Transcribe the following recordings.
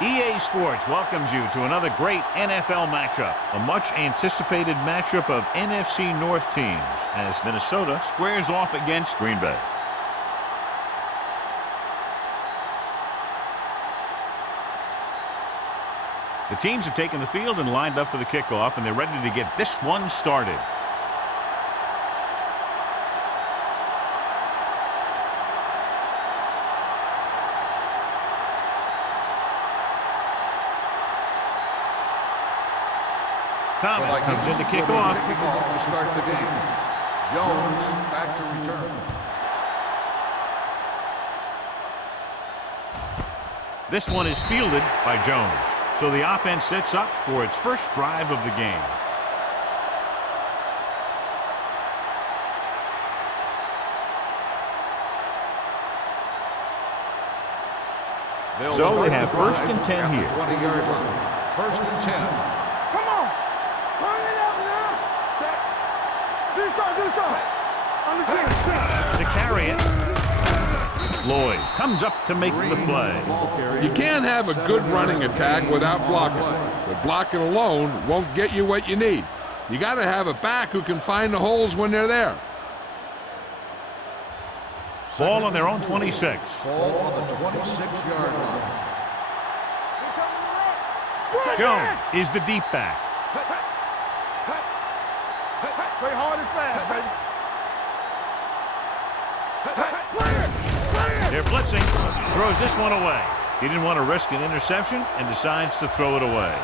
EA Sports welcomes you to another great NFL matchup, a much-anticipated matchup of NFC North teams as Minnesota squares off against Green Bay. The teams have taken the field and lined up for the kickoff, and they're ready to get this one started. Thomas comes in to kick off. To start the game. Jones back to return. This one is fielded by Jones. So the offense sets up for its first drive of the game. So they have first and 10 here. 20-yard line. First and 10. To carry it, Lloyd comes up to make the play. You can't have a good running attack without blocking, but blocking alone won't get you what you need. You got to have a back who can find the holes when they're there. Ball on their own 26. Ball on the 26-yard line. Jones is the deep back. Play hard and fast, baby. They're blitzing. Throws this one away. He didn't want to risk an interception and decides to throw it away.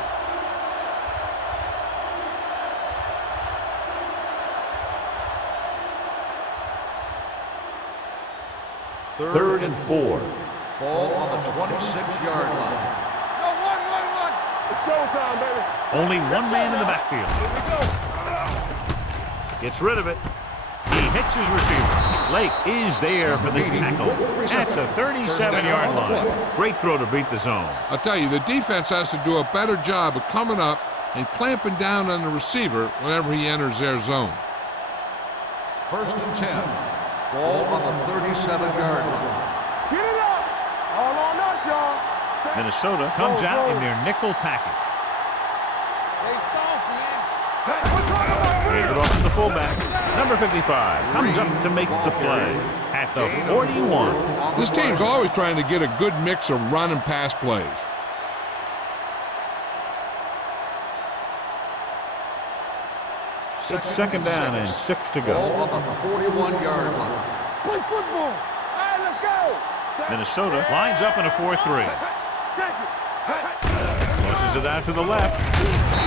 Third and 4. Ball on the 26-yard line. No, one. It's showtime, baby. Only one man in the backfield. Here we go. Gets rid of it. He hits his receiver. Lake is there for the tackle at the 37-yard line. Great throw to beat the zone. I'll tell you, the defense has to do a better job of coming up and clamping down on the receiver whenever he enters their zone. First and 10. Ball on the 37-yard line. Get it up. All on us, y'all. Minnesota comes out in their nickel package. They soft, man. Gave it off to the fullback. Number 55 comes up to make the play at the 41. This team's always trying to get a good mix of run and pass plays. It's second down and 6 to go. Ball on the 41-yard line. Play football. All right, let's go. Minnesota lines up in a 4-3. Check it. Tosses it out to the left.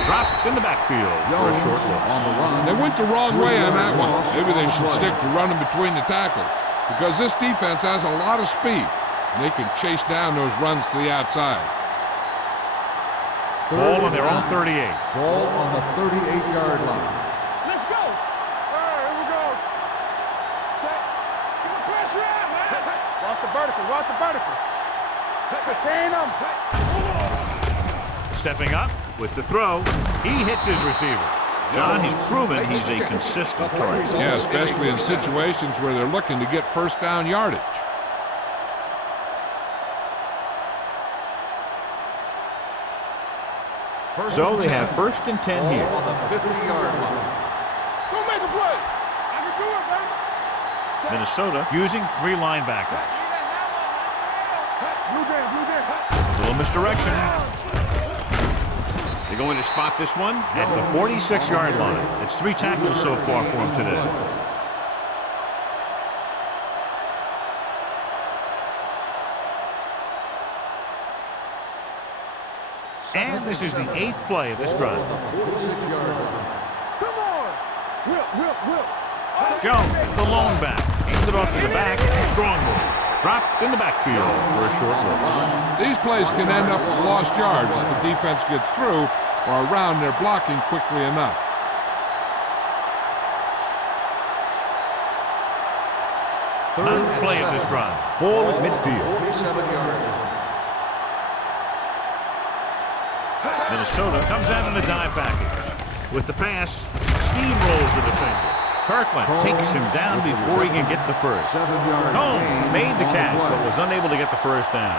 Dropped in the backfield for a short loss. On the run. They went the wrong way on that one. Maybe they should stick to running between the tackles, because this defense has a lot of speed, and they can chase down those runs to the outside. Ball on their own 38. Ball on the 38-yard line. Let's go. All right, here we go. Set. Keep the pressure out, man. Watch the vertical. Watch the vertical. Contain them. Stepping up with the throw. He hits his receiver. John, he's proven he's a consistent target. Yeah, especially in situations where they're looking to get first down yardage. So they have first and 10 here. On the 50-yard line. Go make a play. I can do it, baby. Minnesota using 3 linebackers. Blue game. Little misdirection. They're going to spot this one at the 46-yard line. It's 3 tackles so far for him today. And this is the 8th play of this drive. 46-yard line. Come on. Whip. Jones, the lone back. Aimed it off to the back. Strong move. Dropped in the backfield for a short loss. These plays can end up with lost yards if the defense gets through or around their blocking quickly enough. Ninth play of this drive. Ball at midfield. 47-yard line. Minnesota comes out in a dive package. With the pass, steamrolls the defender. Kirkland takes him down before he can get the first. Holmes made the catch but was unable to get the first down.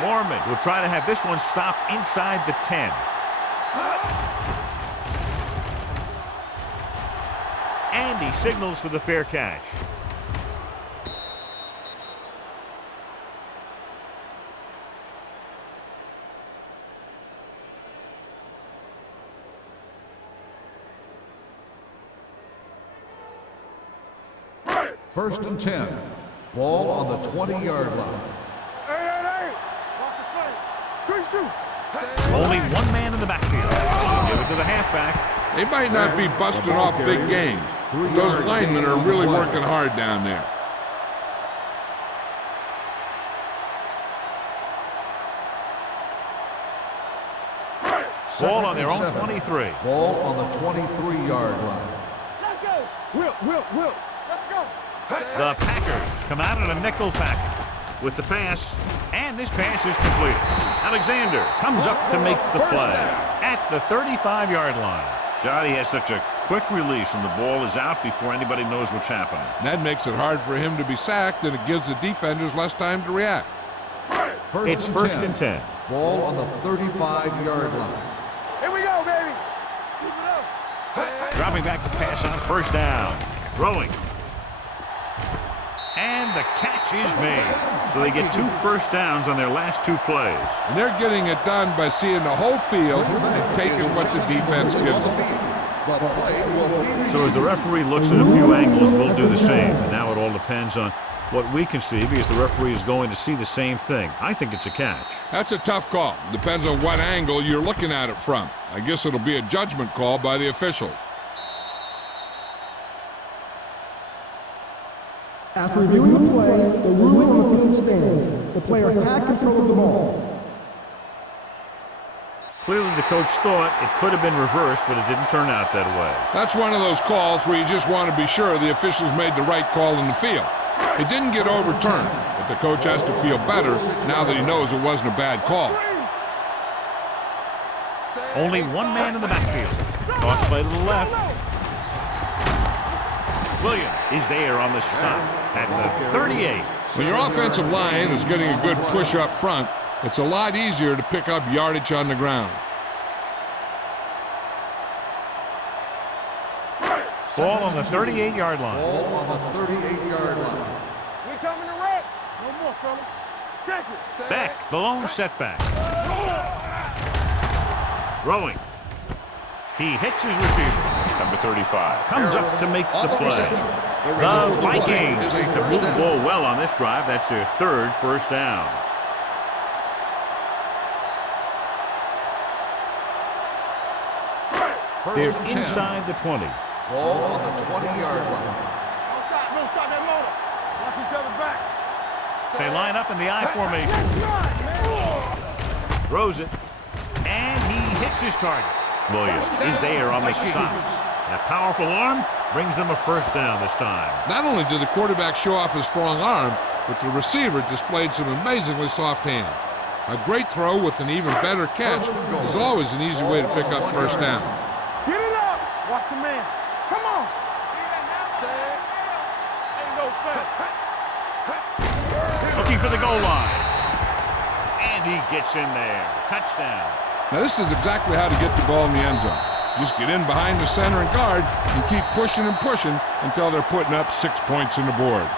Mormon will try to have this one stop inside the 10. And he signals for the fair catch. First and 10. Ball on the 20-yard line. Hey. Walk the play. Good shoot. Only one man in the backfield. Give it to the halfback. They might not be busting off big games. Those linemen are really working hard down there. Ball on their own 23. Ball on the 23-yard line. Let's go. Will. Let's go. The Packers come out in a nickel package with the pass, and this pass is completed. Alexander comes up to make the play at the 35-yard line. Johnny has such a quick release, and the ball is out before anybody knows what's happening. That makes it hard for him to be sacked, and it gives the defenders less time to react. It's first and 10. Ball on the 35-yard line. Here we go, baby. Keep it up. Dropping back to pass on first down. Throwing. And the catch is made. So they get 2 first downs on their last 2 plays. And they're getting it done by seeing the whole field and taking what the defense gives them. So as the referee looks at a few angles, we'll do the same. And now it all depends on what we can see, because the referee is going to see the same thing. I think it's a catch. That's a tough call. Depends on what angle you're looking at it from. I guess it'll be a judgment call by the officials. After reviewing the play, the ruling on the field stands. The player had control of the ball. Clearly the coach thought it could have been reversed, but it didn't turn out that way. That's one of those calls where you just want to be sure the officials made the right call in the field. It didn't get overturned, but the coach has to feel better now that he knows it wasn't a bad call. Only one man in the backfield. Toss play to the left. Williams is there on the stop at the 38. When your offensive line is getting a good push up front, it's a lot easier to pick up yardage on the ground. Ball on the 38-yard line. Ball on the 38-yard line. We coming to wreck. No more, fella. Check it. Beck, the lone setback. Throwing. He hits his receiver. Number 35 comes up to make the play. The Vikings have moved the ball well on this drive. That's their 3rd first down. They're inside the 20. Ball on the 20-yard line. Don't stop that motor. Watch each other back. They line up in the I formation. Throws it, and he hits his target. Williams is there on the stop. That powerful arm brings them a first down this time. Not only did the quarterback show off his strong arm, but the receiver displayed some amazingly soft hands. A great throw with an even better catch is always an easy way to pick up first down. Get it up. Watch the man. Come on. Ain't no thing. Looking for the goal line. And he gets in there. Touchdown. Now this is exactly how to get the ball in the end zone. Just get in behind the center and guard and keep pushing and pushing until they're putting up 6 points on the board.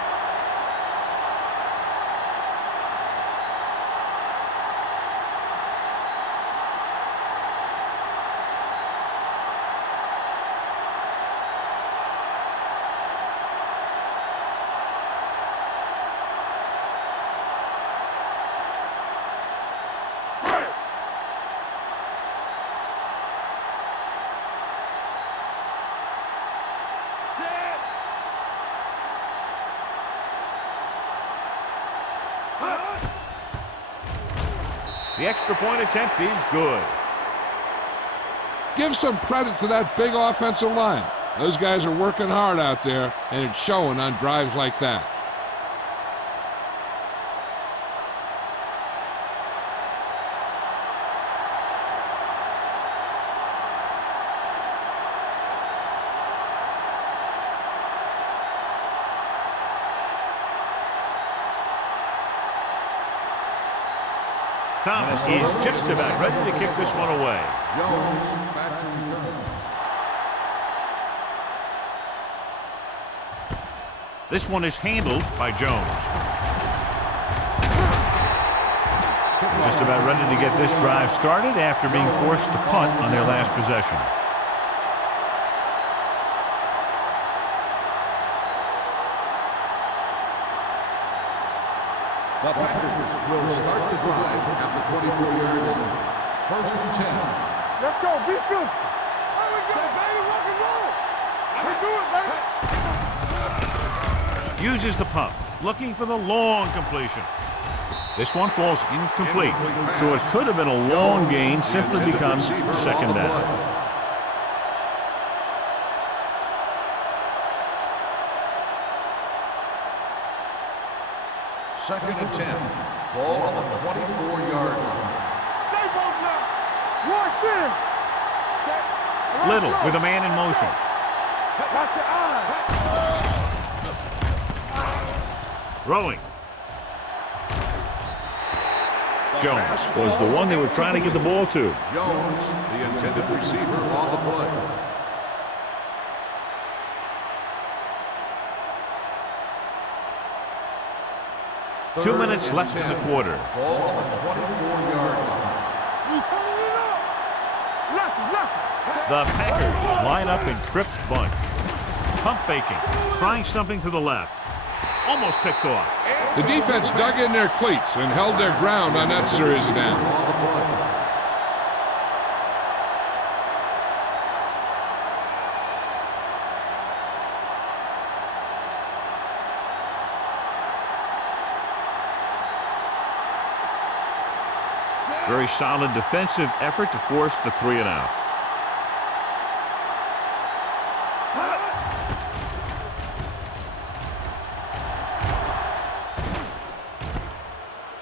The extra point attempt is good. Give some credit to that big offensive line. Those guys are working hard out there, and it's showing on drives like that. Thomas is just about ready to kick this one away. Jones back to return. This one is handled by Jones. Just about ready to get this drive started after being forced to punt on their last possession. The Packers will start the drive at the 24-yard line. First and 10. Let's go. Be physical. There we go, baby. Rock and roll. I can do it, baby. Uses the pump, looking for the long completion. This one falls incomplete, so it could have been a long gain, simply becomes second down. Second and 10. Ball on the 24-yard line. Stay both now. Rush in. Set. Little with a man in motion. Watch your eyes. Throwing. Jones was the one they were trying to get the ball to. Jones, the intended receiver on the play. Two minutes left in the quarter. Ball on the 24-yard line. You turning it up. Left. The Packers line up in trips bunch. Pump faking, trying something to the left. Almost picked off. The defense dug in their cleats and held their ground on that series of downs. On the play. Very solid defensive effort to force the 3-and-out.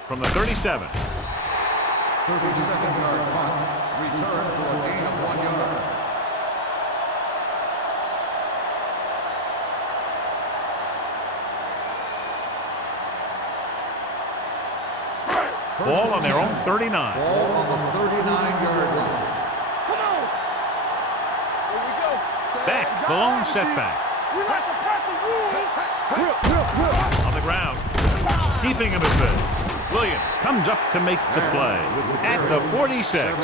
From the 37. 37-yard punt. Return for a gain of 1 yard. Ball on their own 39. Ball on the 39-yard line. Come on. Here we go. Back, the lone setback. We like to pack the rules. On the ground, keeping him at bit. Williams comes up to make the play at the 46.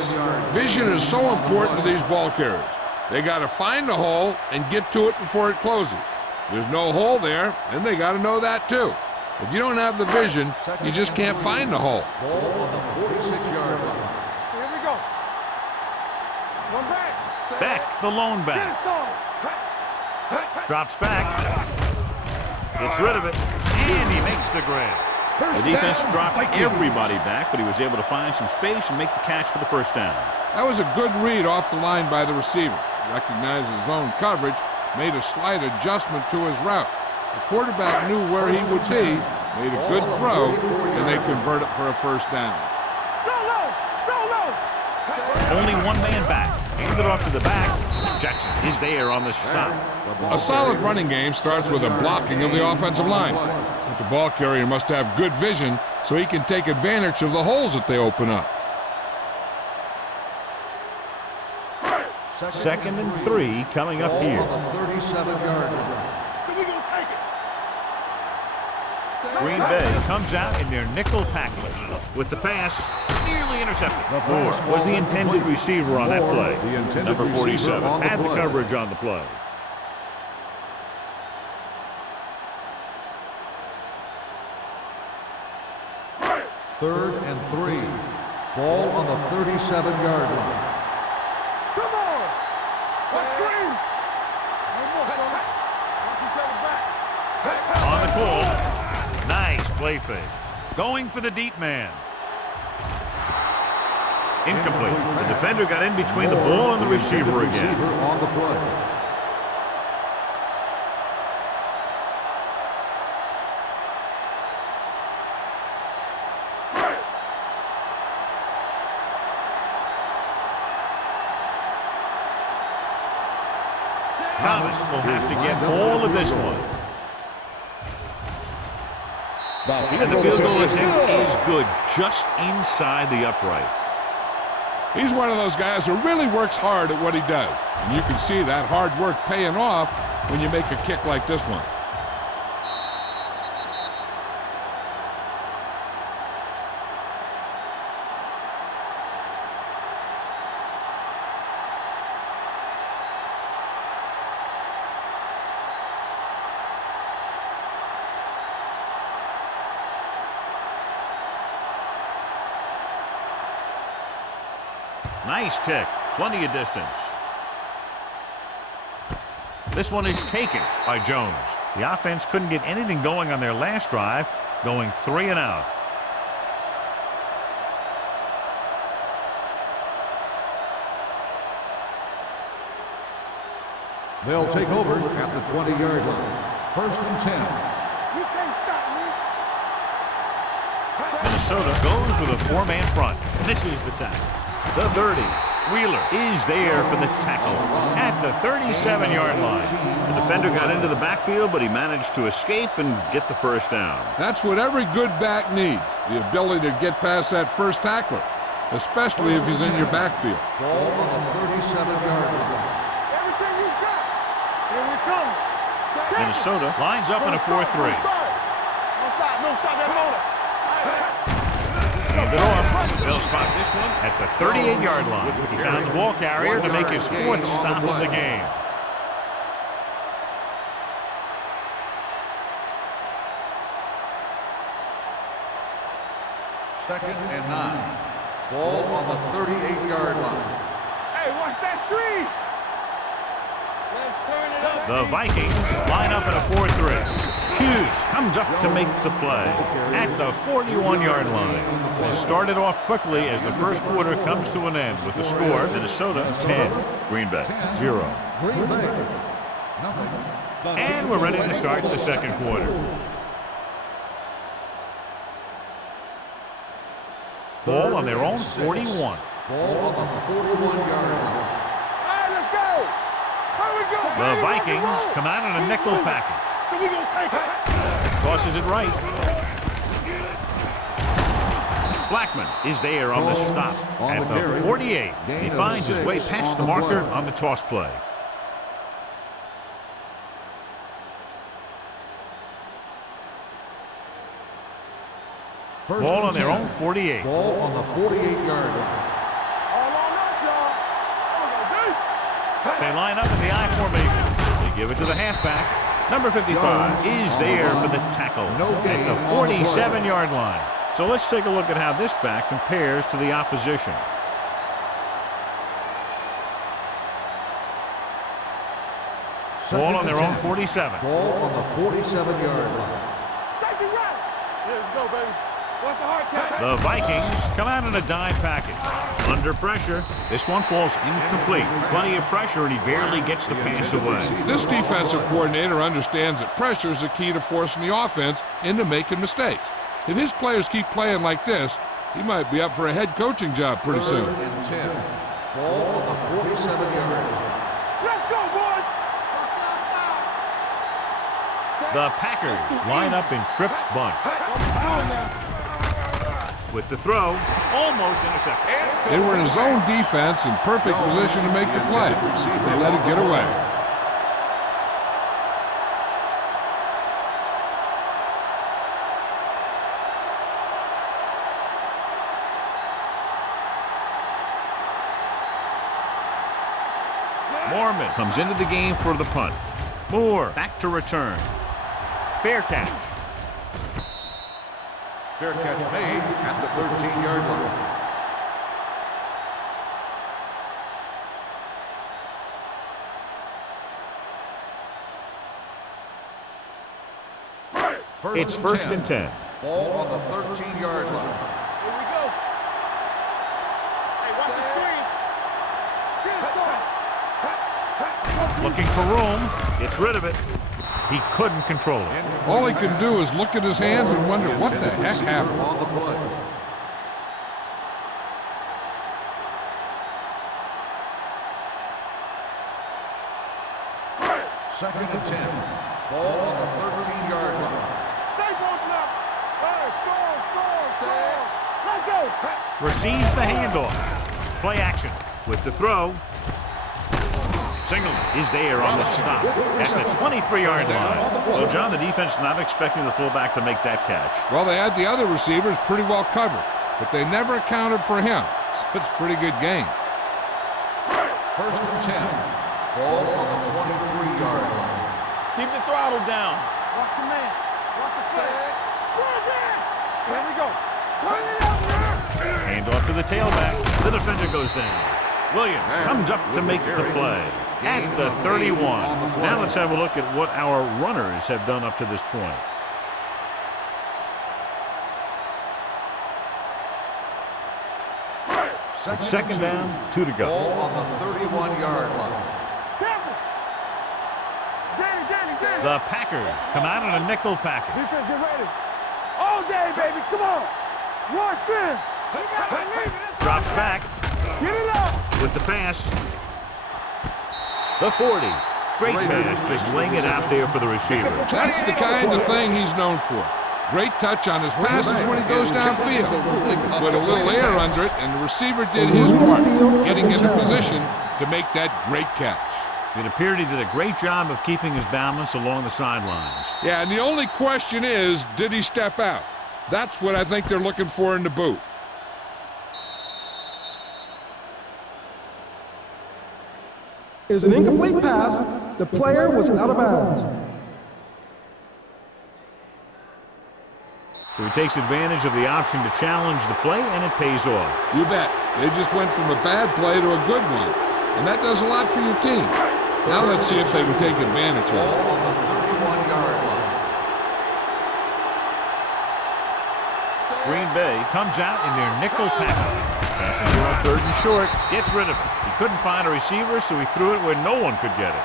Vision is so important to these ball carriers. They got to find the hole and get to it before it closes. There's no hole there, and they got to know that too. If you don't have the vision, you just can't find the hole. Ball on the 46-yard line. Here we go. One back. Back, the lone Get back. it on. Drops back. Gets rid of it, and he makes the grab. The defense dropped everybody back, but he was able to find some space and make the catch for the first down. That was a good read off the line by the receiver. Recognized his zone coverage, made a slight adjustment to his route. The quarterback knew where he would be, made a good throw, and they convert it for a first down. Only one man back. Handed off to the back. Jackson is there on the stop. A solid running game starts with a blocking of the offensive line. But the ball carrier must have good vision so he can take advantage of the holes that they open up. Second and 3 coming up here. On the 37-yard line. Green Bay comes out in their nickel package with the pass nearly intercepted. Moore was the intended receiver on that play. Number 47 had the coverage on the play. Third and 3. Ball on the 37-yard line. Come on. Let's screen. No more, son. Watch each other back. On the call. Nice play fake. Going for the deep man. Incomplete. The defender got in between the ball and the receiver again. On the play. Thomas will have to get all of this one. And the field goal attempt is good, just inside the upright. He's one of those guys who really works hard at what he does. And you can see that hard work paying off when you make a kick like this one. Nice kick. Plenty of distance. This one is taken by Jones. The offense couldn't get anything going on their last drive, going 3 and out. They'll take over at the 20-yard line. First and 10. You can't stop me. Minnesota goes with a 4-man front. This is the tackle. The 30. Wheeler is there for the tackle at the 37-yard line. The defender got into the backfield, but he managed to escape and get the first down. That's what every good back needs, the ability to get past that first tackler, especially if he's in your backfield. Ball on the 37-yard line. Everything you got. Here we come. Minnesota lines up in a 4-3. Don't stop. Don't stop that motor. Hand it off. They'll spot this one at the 38-yard line. He found the ball carrier to make his 4th stop of the game. Second and 9. Ball on the 38-yard line. Hey, watch that screen. Let's turn it up. The Vikings line up in a 4-3. Hughes comes up to make the play at the 41-yard line. They started off quickly as the first quarter comes to an end with the score Minnesota 10, Green Bay 0. Green Bay, nothing. And we're ready to start the second quarter. Ball on their own 41. Ball on the 41-yard line. All right, let's go. Here we go, The baby. Vikings come out in a nickel package. So we gonna take it. Tosses it right. Blackman is there on the stop at the 48. He finds his way past the marker on the toss play. Ball on their own 48. Ball on the 48-yard line. All on us, y'all. They line up in the I formation. They give it to the halfback. Number 55 is there for the tackle at the 47-yard line. So let's take a look at how this back compares to the opposition. Ball on their own 47. Ball on the 47-yard line. Safety right. Yeah, let's go, baby. Watch the hard catch. The Vikings come out in a dime package. Under pressure, this one falls incomplete. Plenty of pressure, and he barely gets the pass away. This defensive coordinator understands that pressure is the key to forcing the offense into making mistakes. If his players keep playing like this, he might be up for a head coaching job pretty soon. Third and 10. Ball on the 47-yard line. Let's go, boys. The Packers line up in Tripp's bunch. With the throw, almost intercepted. They were in a zone defense in perfect position to make the play. They let it get away. Mormon comes into the game for the punt. Moore back to return. Fair catch. Fair catch made at the 13-yard line. It's first and 10. Ball on the 13-yard line. Here we go. Hey, watch the screen. Get it, Looking for room. Gets rid of it. He couldn't control it. All he can do is look at his hands and wonder what the heck happened. On the play. Second and 10. Ball on the 13-yard line. Stay posted up. receives the handoff. Play action with the throw. Singleton is there on the stop at the 23-yard line. Well, John, the defense not expecting the fullback to make that catch. Well, they had the other receivers pretty well covered, but they never accounted for him. So it's a pretty good game. First and 10. Ball on the 23-yard line. Keep the throttle down. Watch the man. Watch the play. Here we go. Turn it up, man. Hand off to the tailback. The defender goes down. Williams comes up to make the play at the 31. Now let's have a look at what our runners have done up to this point. Second down, 2 to go. Ball on the 31-yard line. The Packers come out in a nickel package. Defense, get ready. All day, baby. Come on. Rush in. Drops back Get it up. with the pass. The 40. Great pass, just laying it out there for the receiver. That's the kind of thing he's known for. Great touch on his passes when he goes downfield. Put a little air under it, and the receiver did his part, getting into position to make that great catch. It appeared he did a great job of keeping his balance along the sidelines. Yeah, and the only question is, did he step out? That's what I think they're looking for in the booth. It is an incomplete pass. The player was out of bounds. So he takes advantage of the option to challenge the play, and it pays off. You bet. They just went from a bad play to a good one, and that does a lot for your team. Now let's see if they can take advantage of Ball it. on the 31-yard line. Green Bay comes out in their nickel package. Passing here on 3rd and short. Gets rid of it. He couldn't find a receiver, so he threw it where no one could get it.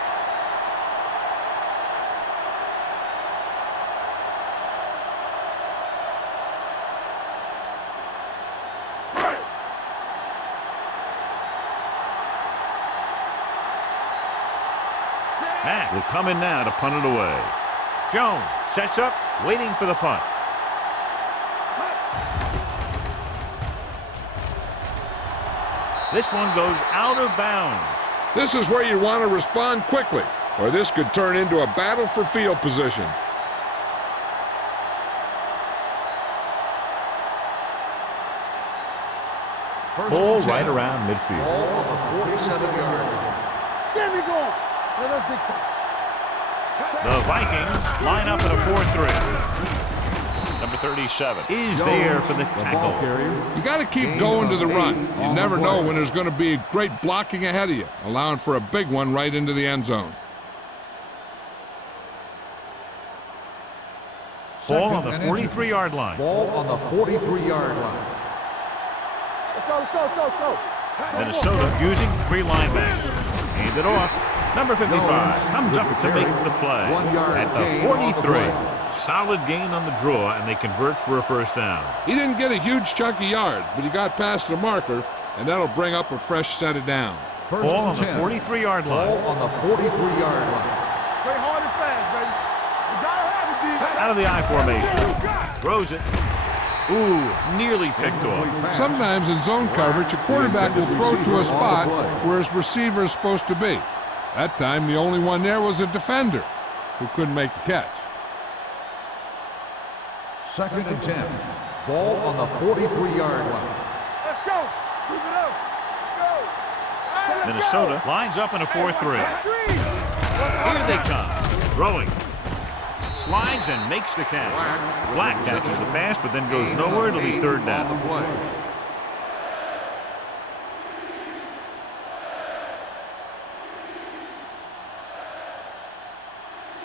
Matt will come in now to punt it away. Jones sets up, waiting for the punt. This one goes out of bounds. This is where you want to respond quickly, or this could turn into a battle for field position. Ball right around midfield. Ball on the 47-yard line. There we go. Let us dictate. The Vikings line up in a 4-3. Number 37 is there for the tackle. You got to keep going to the run. You never know when there's going to be great blocking ahead of you, allowing for a big one right into the end zone. Ball on the 43-yard line. Ball on the 43-yard line. Let's go, let's go, let's go, let's go. Minnesota using 3 linebackers. Hand it off. Number 55 comes up to make the play at the 43. Solid gain on the draw, and they convert for a first down. He didn't get a huge chunk of yards, but he got past the marker, and that'll bring up a fresh set of down. First Ball on and the 10. 43-yard line. Ball on the 43-yard line. Play hard and fast, baby. You gotta have it, D. Out of the I formation. Throws it. Ooh, nearly picked off. Sometimes in zone coverage, a quarterback will throw to a spot where his receiver is supposed to be. That time, the only one there was a defender who couldn't make the catch. Second and 10. Ball on the 43-yard line. Let's go. Keep it up. Let's go. All right, let's Minnesota go. lines up in a 4-3. Screen. Here they come. Throwing. Slides and makes the catch. Black catches the pass, but then goes nowhere. It'll be 3rd On down. the play.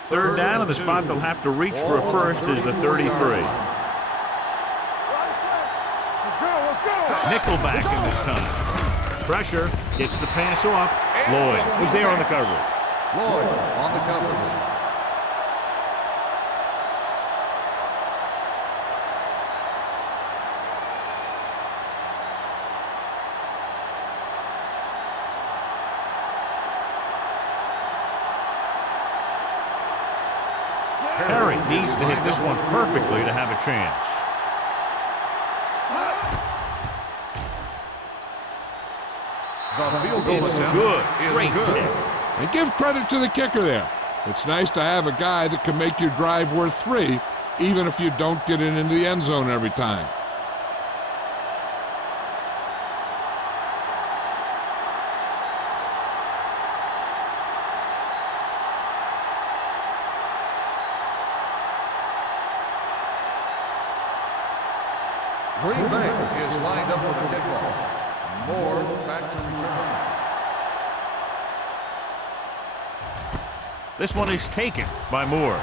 Third down, and the spot they'll have to reach for a first is the 33. Let's go, let's go. Nickelback in this time. Pressure, gets the pass off. Lloyd was there on the coverage. Lloyd on the coverage. Perry needs to hit this one perfectly to have a chance. The field goal It's attempt good. is Great good. kick. And give credit to the kicker there. It's nice to have a guy that can make your drive worth 3, even if you don't get it into the end zone every time. Green Bay is lined up for the kickoff. Moore back to return. This one is taken by Moore.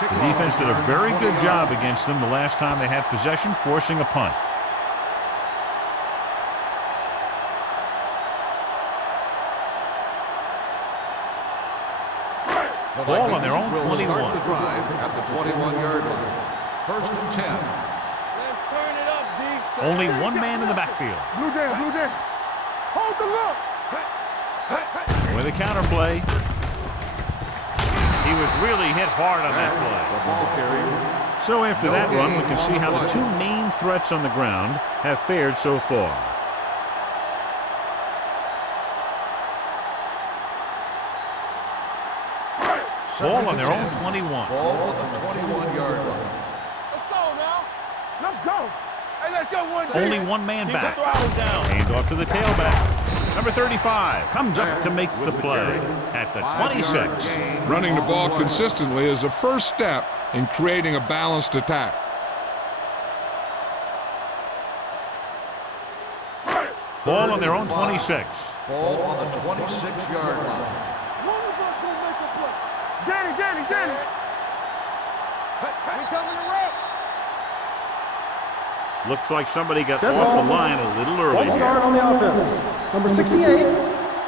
The defense did a very good job against them the last time they had possession, forcing a punt. Ball on their own 21. Start the drive at the 21-yard line. First and 10. Let's turn it up, D. Only one man in the backfield. Blue Jay, Blue Jay. Hold the look. With a counter play. He was really hit hard on that play. The ball carrier. So after that run, we can see how the two main threats on the ground have fared so far. Ball on their own 21. Ball on the 21-yard line. Let's go now. Let's go. Hey, let's go one. Only one man back. Hand off to the tailback. Number 35 comes up to make the play at the 26. Running the ball consistently is the first step in creating a balanced attack. Ball on their own 26. Ball on the 26-yard line. Danny. We coming around. Looks like somebody got Dead off ball. the line a little early. False start on the offense. Number 68,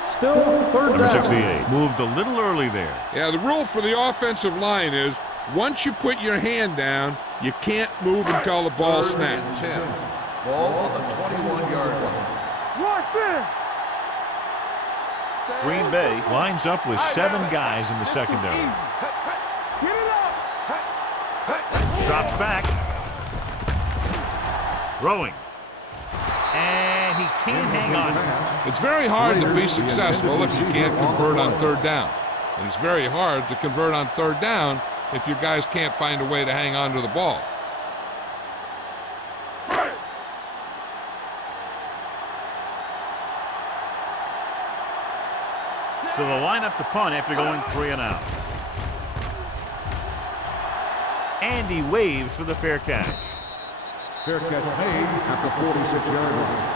still third Number down. 68 moved a little early there. Yeah, the rule for the offensive line is once you put your hand down, you can't move until the ball Third and snaps. 10. Ball on the 21-yard line. Rush in. Green Bay lines up with 7 guys in the secondary. Get it up. Drops back. Throwing. And he can't hang on. It's very hard to be successful if you can't convert on third down. And it's very hard to convert on third down if your guys can't find a way to hang on to the ball. So they'll line up to punt after going 3 and out. And he waves for the fair catch. Fair catch made at the 46-yard line.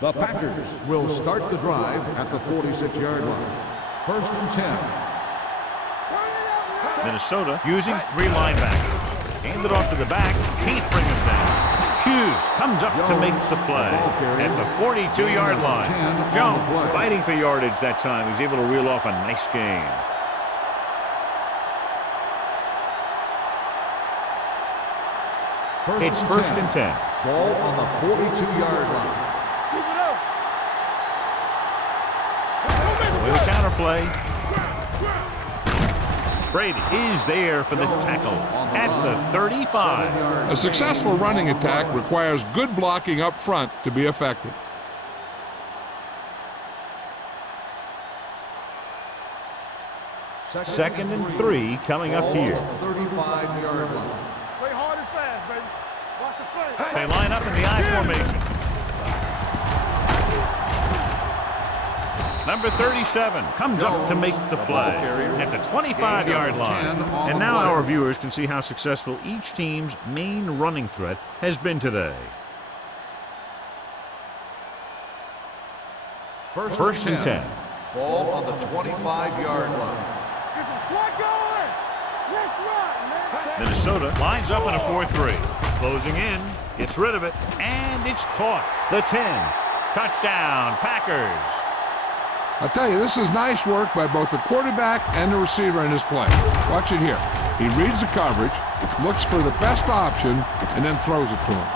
The Packers will start the drive at the 46-yard line. First and 10. Minnesota using 3 linebackers. Handed off to the back. Can't bring him down. Hughes comes up to make the play at the 42-yard line. Jones fighting for yardage that time. He's able to reel off a nice gain. It's first and 10. Ball on the 42-yard line. With a counter play. Brady is there for the tackle at the 35. A successful running attack requires good blocking up front to be effective. Second and 3 coming up here. 35-yard line. Play hard and fast, baby. Watch the play. They line up in the I formation. Number 37 comes up to make the play at the 25-yard line. And now our viewers can see how successful each team's main running threat has been today. First and 10. Ball on the 25-yard line. Get some slot going. Let's run, man. Minnesota lines up in a 4-3. Closing in, gets rid of it, and it's caught. The 10. Touchdown, Packers. I'll tell you, this is nice work by both the quarterback and the receiver in his play. Watch it here. He reads the coverage, looks for the best option, and then throws it to him.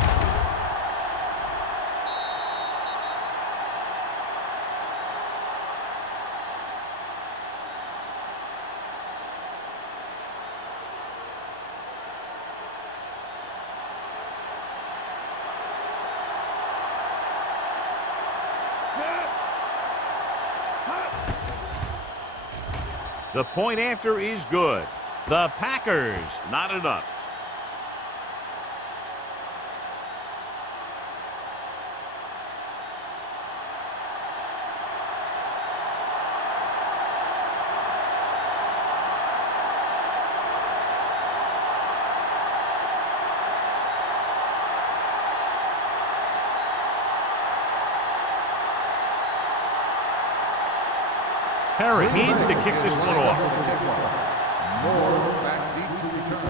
The point after is good. The Packers knotted up. Perry needing to kick this one off. Moore back deep to return.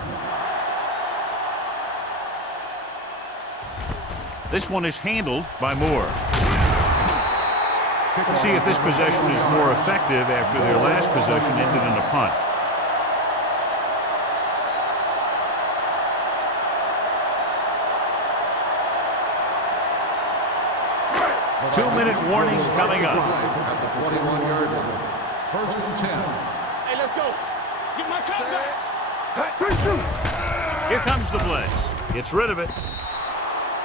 This one is handled by Moore. Let's see if this possession is more effective after their last possession ended in a punt. Two-minute warning coming up. At the 21-yard line. First and 10. Hey, let's go. Get my cut back. Here comes the blitz. Gets rid of it.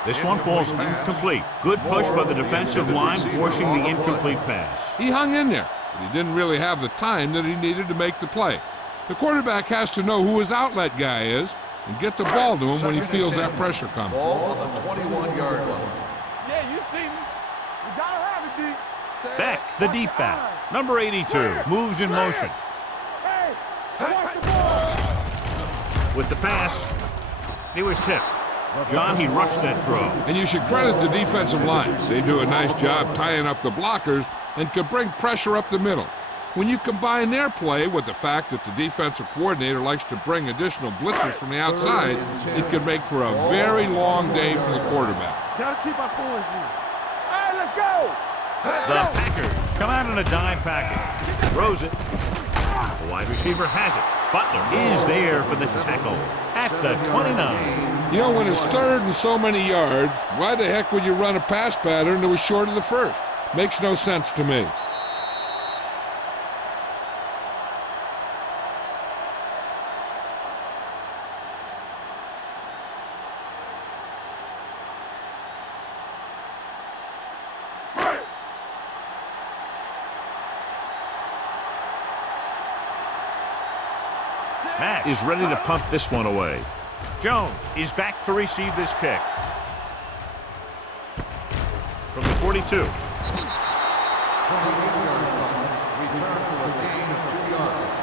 This one falls incomplete. Good push by the defensive line, forcing the incomplete pass. He hung in there, but he didn't really have the time that he needed to make the play. The quarterback has to know who his outlet guy is and get the ball to him when he feels that pressure coming. Ball on the 21-yard line. Yeah, you see me. You gotta have it, D. Beck, the deep back. Number 82, moves in motion. Hey, watch the ball. With the pass, he was tipped. John, he rushed that throw. And you should credit the defensive lines. They do a nice job tying up the blockers and can bring pressure up the middle. When you combine their play with the fact that the defensive coordinator likes to bring additional blitzers from the outside, it can make for a very long day for the quarterback. Gotta keep our poise here. All right, let's go. The Packers come out in a dime package. Throws it. The wide receiver has it. Butler is there for the tackle at the 29. You know, when it's third and so many yards, why the heck would you run a pass pattern that was short of the first? Makes no sense to me. Matt is ready to punt this one away. Jones is back to receive this kick. From the 42. 28-yard punt. Return for a gain of 2 yards.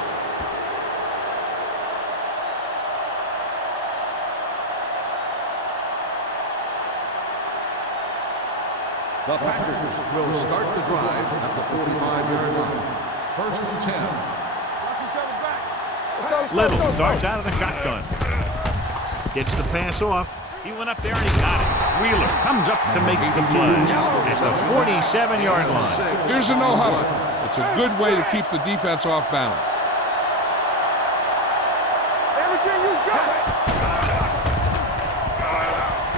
The Packers will start the drive at the 45-yard line. First and 10. Little starts out of the shotgun. Gets the pass off. He went up there and he got it. Wheeler comes up to make the play at the 47-yard line. Here's a no huddle. It's a good way to keep the defense off balance. Everything you got.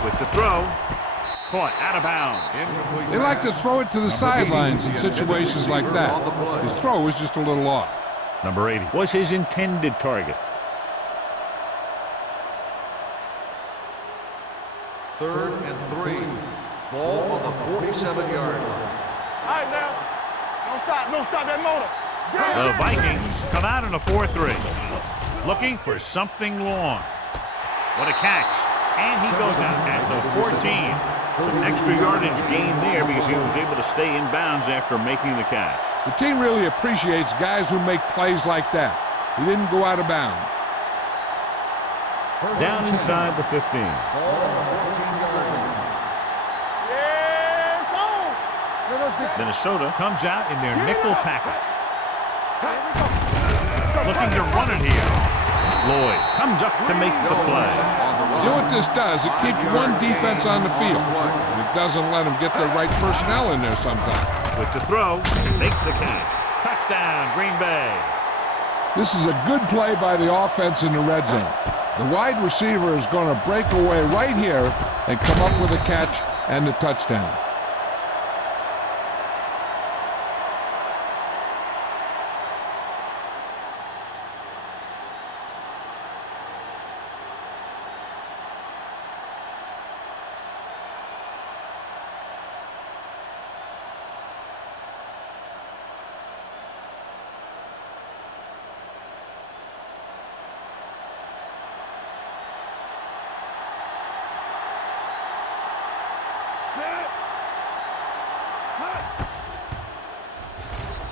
With the throw, caught out of bounds. They like to throw it to the sidelines in situations like that. His throw was just a little off. Number 80 was his intended target. Third and 3. Ball on the 47-yard line. All right, now. Don't stop that motor. The Vikings come out in a 4-3. Looking for something long. What a catch. And he goes out at the 14. Some extra yardage gain there because he was able to stay in bounds after making the catch. The team really appreciates guys who make plays like that. He didn't go out of bounds. Down inside the 15. Ball on the 14-yard line. Yeah, it's on. Minnesota comes out in their nickel package. Looking to run it here. Lloyd comes up to make the play. You know what this does? It keeps one defense on the field. And it doesn't let them get the right personnel in there sometimes. With the throw, makes the catch. Touchdown, Green Bay. This is a good play by the offense in the red zone. The wide receiver is going to break away right here and come up with a catch and the touchdown.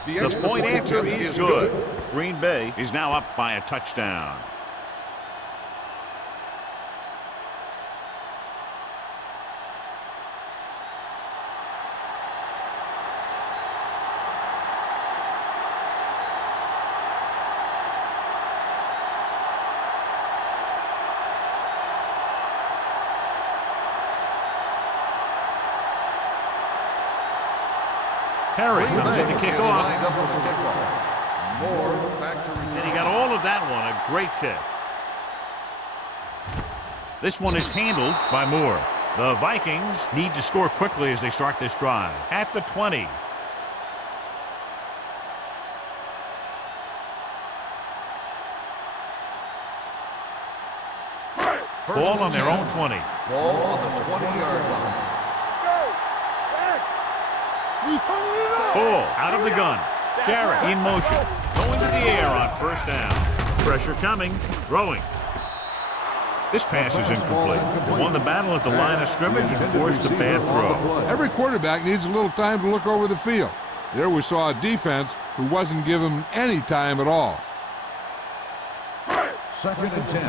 The extra point after attempt is good. Green Bay is now up by a touchdown. Perry comes in to kick off. Moore back to return. And he got all of that one. A great kick. This one is handled by Moore. The Vikings need to score quickly as they start this drive. At the 20. Ball on their own 20. Ball on the 20-yard line. Ball out of the gun. Jarrett in motion. Going to the air on first down. Pressure coming. Throwing. This pass is incomplete. They won the battle at the line of scrimmage and forced a bad throw. Every quarterback needs a little time to look over the field. There we saw a defense who wasn't given any time at all. 2nd and 10.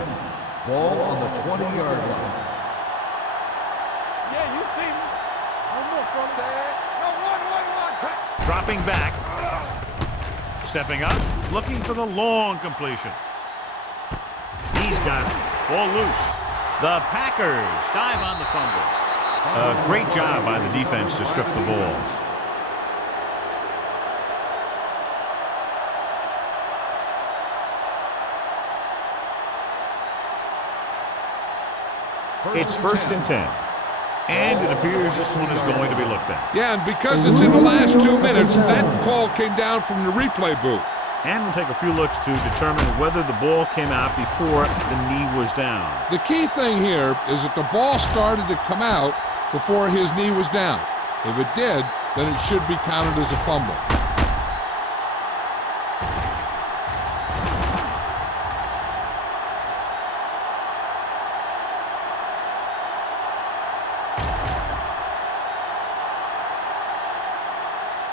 Ball on the 20-yard line. Yeah, you see me. No more, fella. No, one. Dropping back. Stepping up. Looking for the long completion. He's got it. Ball loose. The Packers dive on the fumble. A great job by the defense to strip the balls. It's 1st and 10. And it appears this one is going to be looked at. Yeah, and because it's in the last 2 minutes, that call came down from the replay booth. And we'll take a few looks to determine whether the ball came out before the knee was down. The key thing here is that the ball started to come out before his knee was down. If it did, then it should be counted as a fumble.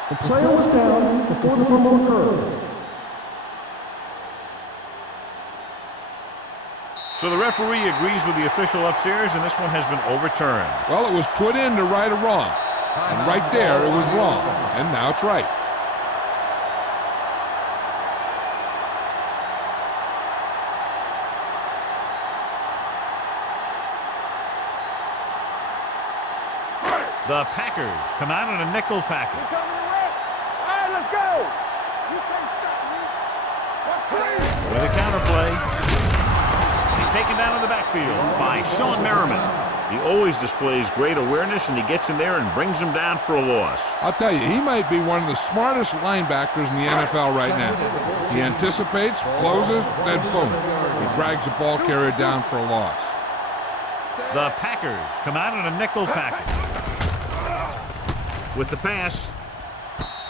The player was down before the fumble occurred. So the referee agrees with the official upstairs, and this one has been overturned. Well, it was put in to right a wrong. And right there, it was wrong. And now it's right. The Packers come out in a nickel package. All right, let's go. You can't stop me. What's crazy? With a counterplay. He's taken down in the backfield by Sean Merriman. He always displays great awareness, and he gets in there and brings him down for a loss. I'll tell you, he might be one of the smartest linebackers in the NFL right now. He anticipates, closes, then boom. He drags the ball carrier down for a loss. The Packers come out in a nickel package. With the pass,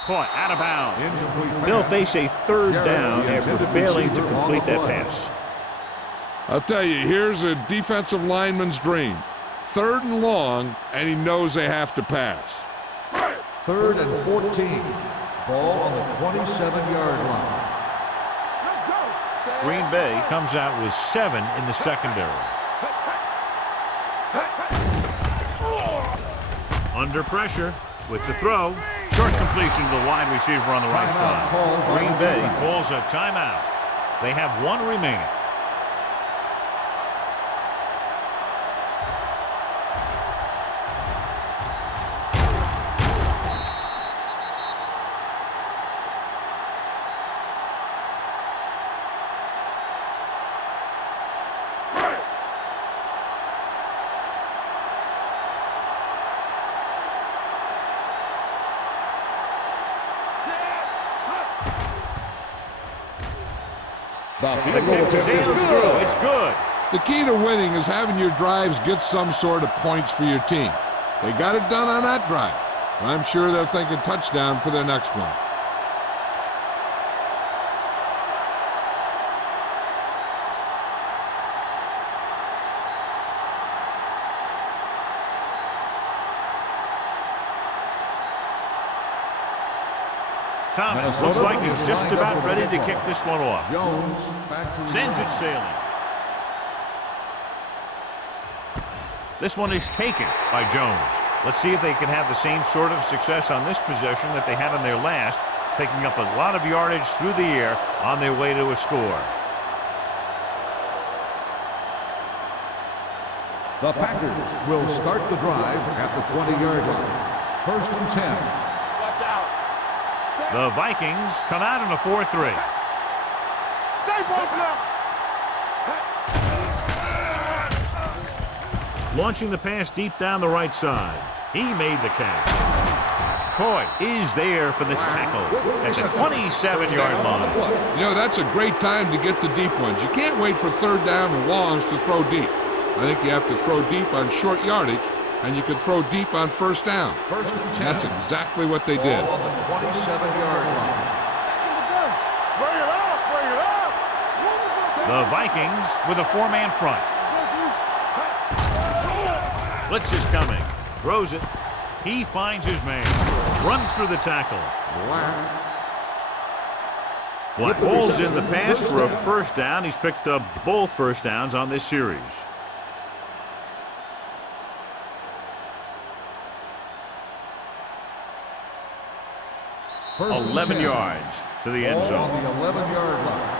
caught out of bounds. They'll face a 3rd down after failing to complete that pass. I'll tell you, here's a defensive lineman's dream. 3rd and long, and he knows they have to pass. 3rd and 14. Ball on the 27-yard line. Green Bay comes out with 7 in the secondary. Under pressure with the throw. Short completion to the wide receiver on the right side. Green Bay calls a timeout. They have 1 remaining. The kick sails through. It's good. The key to winning is having your drives get some sort of points for your team. They got it done on that drive. And I'm sure they're thinking touchdown for their next one. Thomas looks like he's just about ready to kick this one off. Jones back to Sends it sailing. This one is taken by Jones. Let's see if they can have the same sort of success on this possession that they had on their last, picking up a lot of yardage through the air on their way to a score. The Packers will start the drive at the 20-yard line. 1st and 10. Watch out. The Vikings come out in a 4-3. Stay focused up. Launching the pass deep down the right side. He made the catch. Coy is there for the tackle at the 27-yard line. You know, that's a great time to get the deep ones. You can't wait for 3rd down and longs to throw deep. I think you have to throw deep on short yardage, and you can throw deep on 1st down. 1st and 10. That's exactly what they did. Ball on the 27-yard line. Bring it up. Bring it up. The Vikings with a 4-man front. Blitz is coming. Throws it. He finds his man. Runs through the tackle. Black holds in the pass for a 1st down. He's picked up both 1st downs on this series. First and 11 10. yards to the end Ball zone. on the 11-yard line.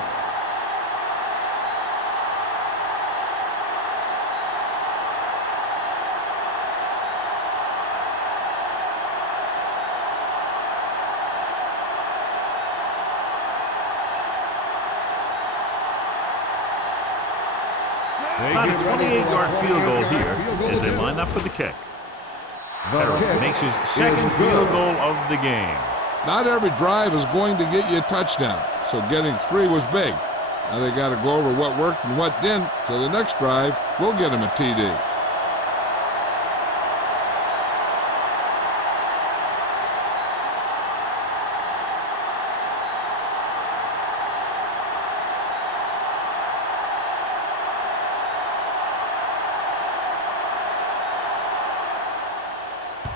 About a 28-yard field goal here as they line up for the kick. Perry makes his 2nd field goal of the game. Not every drive is going to get you a touchdown, so getting 3 was big. Now they got to go over what worked and what didn't, so the next drive will get him a TD.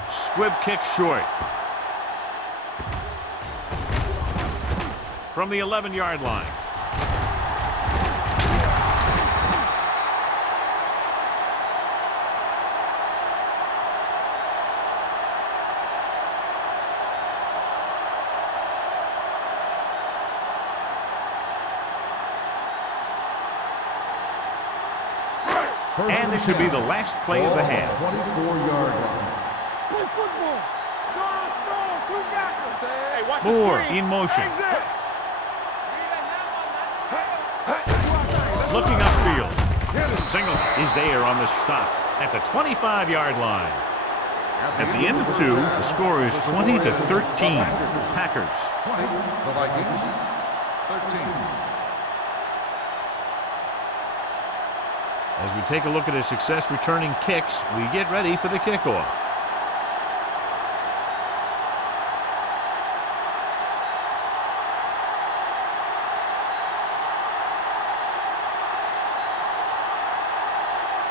Squib kick short. From the 11-yard line. And this should be the last play of the half. 24-yard line. Play football. Strong. 2 backers. Hey, watch the Moore screen. in motion. Exit. Looking upfield. Single is there on the stop at the 25-yard line. At the end of 2, the score is 20-13. Packers. 20. The Vikings. 13. As we take a look at his success returning kicks, we get ready for the kickoff.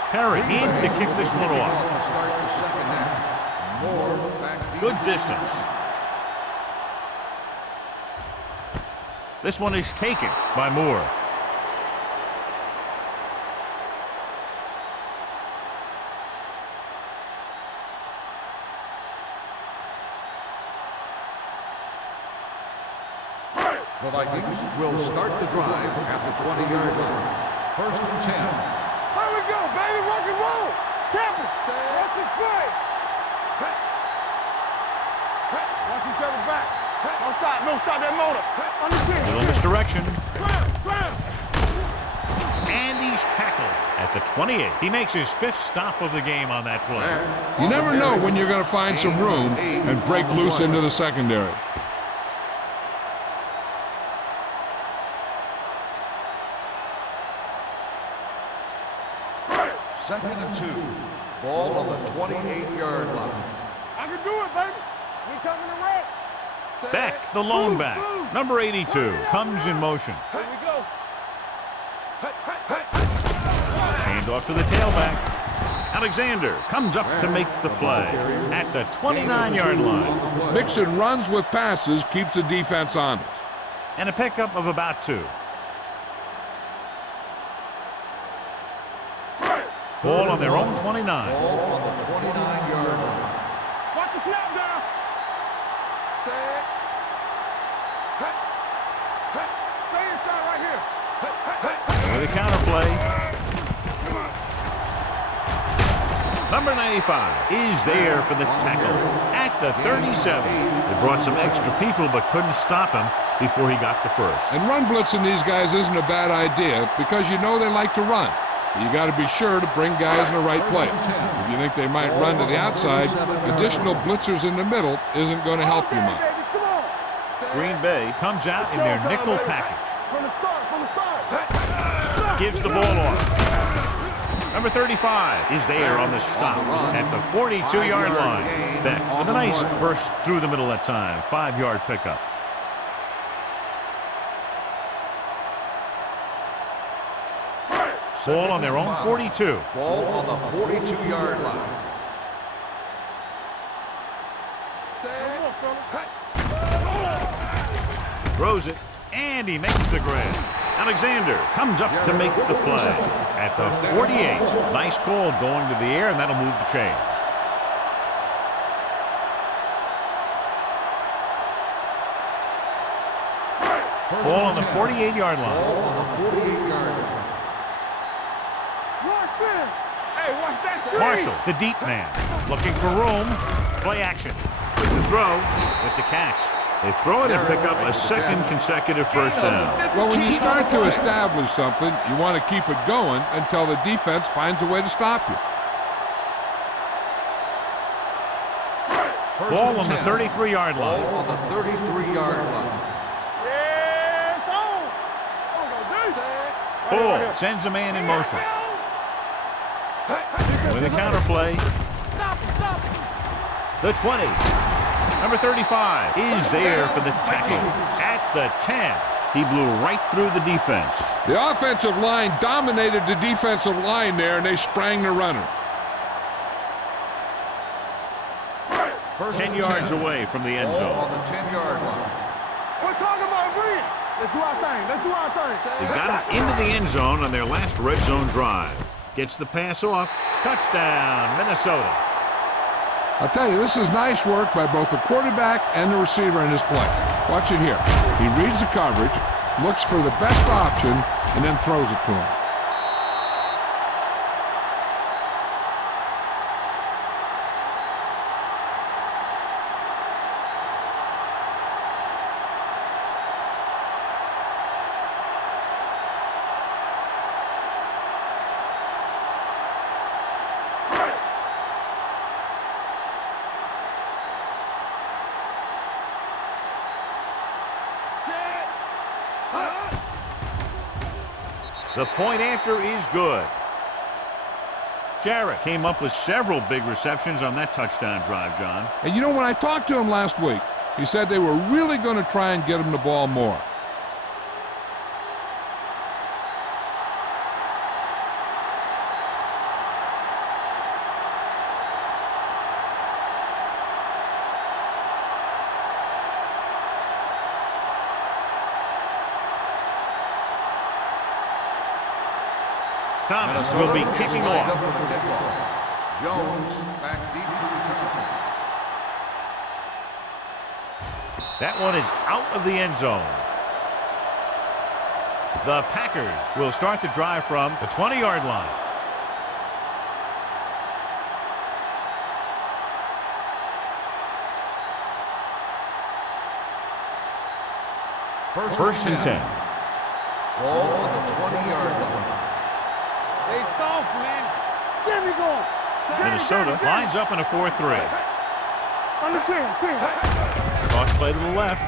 Perry in to kick this one off. To start the 2nd half. Moore back deep. Good distance. This one is taken by Moore. The Vikings will start the drive at the 20-yard line. 1st and 10. There we go, baby. Rock and roll. Temple. Watch it play. Watch each other back. Don't stop. Don't stop that motor. Understand. Little misdirection. And he's tackled at the 28. He makes his 5th stop of the game on that play. You never know when you're going to find some room and break loose into the secondary. 2nd and 2. Ball on the 28-yard line. I can do it, baby. We coming to wreck. Beck, the lone back, number 82, comes in motion. Here we go. Hand off to the tailback. And Alexander comes up to make the play at the 29-yard line. Mixing runs with passes keeps the defense honest. And a pickup of about 2. Ball on their own 29. Ball on the 29-yard line. Watch the snap down. Set. Stay inside right here. With a counter play. Number 95 is there for the tackle at the 37. They brought some extra people but couldn't stop him before he got the first. And run blitzing these guys isn't a bad idea because you know they like to run. You got to be sure to bring guys in the right place. If you think they might run to the outside, additional blitzers in the middle isn't going to help you much. Green Bay comes out in their nickel package. From the start. Gives the ball off. Number 35 is there on the stop at the 42-yard line. Beck with a nice burst through the middle that time. 5-yard pickup. Ball on their own 42. Ball on the 42-yard line. Throws it, and he makes the grab. Alexander comes up to make the play at the 48. Nice call going to the air, and that'll move the chains. Ball on the 48-yard line. Ball on the 48-yard line. Hey, watch that screen. Marshall, the deep man, looking for room. Play action with the throw, with the catch. They throw it and pick up a second consecutive first down. Well, when you start to establish something, you want to keep it going until the defense finds a way to stop you. Ball on the 33-yard line. Ball on the 33-yard line. Yeah, it's on. Ball sends a man in motion. With a counter play. The 20. Number 35 is there for the tackle at the 10. He blew right through the defense. The offensive line dominated the defensive line there, and they sprang the runner. 10 yards away from the end zone. Ball on the 10-yard line. We're talking about Brent. Let's do our thing. Let's do our thing. They got it into the end zone on their last red zone drive. Gets the pass off. Touchdown, Minnesota. I'll tell you, this is nice work by both the quarterback and the receiver in this play. Watch it here. He reads the coverage, looks for the best option, and then throws it to him. The point after is good. Jarrett came up with several big receptions on that touchdown drive, John. And you know, when I talked to him last week, he said they were really going to try and get him the ball more. Thomas will be kicking Lined off. up for the kickoff. Jones back deep to return. That one is out of the end zone. The Packers will start the drive from the 20-yard line. First and 10. Ball on the 20-yard line. They soft, man. Get me going. Minnesota lines up in a 4-3. On the 10. Cross play to the left.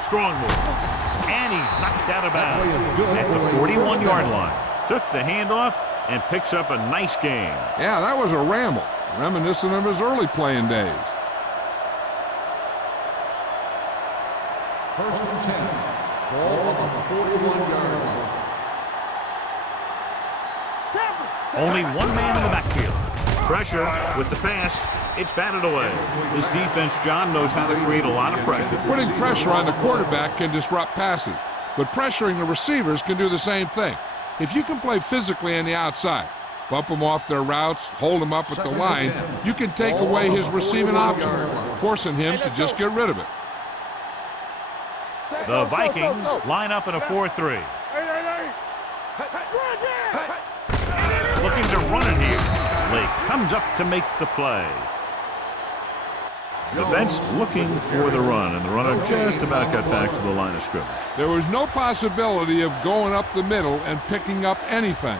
Strong move. And he's knocked out of bounds at the 41-yard line. Took the handoff and picks up a nice gain. Yeah, that was a ramble, reminiscent of his early playing days. First and 10. Ball on the 41-yard line. Only one man in the backfield. Pressure with the pass. It's batted away. This defense, John, knows how to create a lot of pressure. Putting pressure on the quarterback can disrupt passes, but pressuring the receivers can do the same thing. If you can play physically on the outside, bump them off their routes, hold them up at the line, you can take away his receiving options, forcing him to just get rid of it. The Vikings line up in a 4-3. Looking to run it here. Lake comes up to make the play. Defense looking for the run, and the runner just about got back to the line of scrimmage. There was no possibility of going up the middle and picking up anything.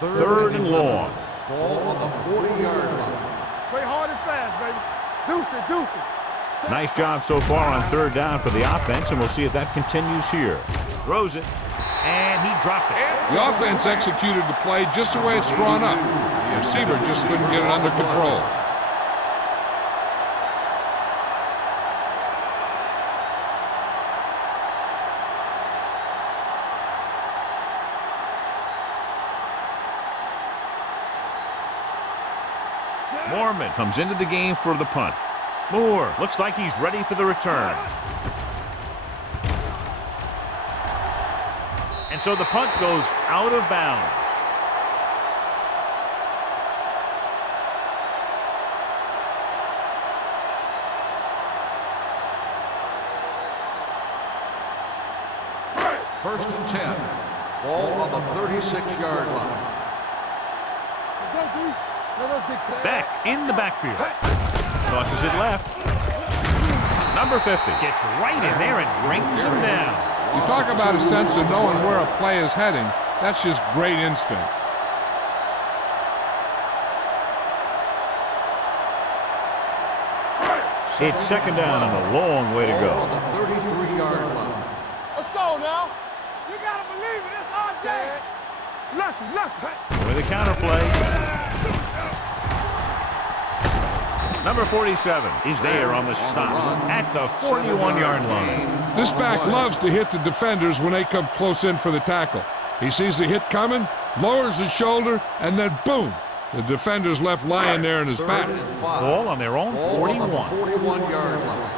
Third and long. Ball on the 40-yard line. Play hard and fast, baby. Deuce it, deuce it. Nice job so far on third down for the offense, and we'll see if that continues here. Throws it, and he dropped it. The offense executed the play just the way it's drawn up. The receiver just couldn't get it under control. Moorman comes into the game for the punt. Moore looks like he's ready for the return. And so the punt goes out of bounds. First and 10. Ball on the 36-yard line. Beck in the backfield. Tosses it left. Number 50 gets right in there and brings him down. You talk about a sense of knowing where a play is heading. That's just great instinct. It's second down and a long way to go. On the 33-yard line. Let's go now. You gotta believe it. It's our day. Lucky. With a counterplay. Number 47 is there on the stop at the 41-yard line. This back loves to hit the defenders when they come close in for the tackle. He sees the hit coming, lowers his shoulder, and then boom, the defender's left lying there in his back. Ball on their own 41. 41-yard line.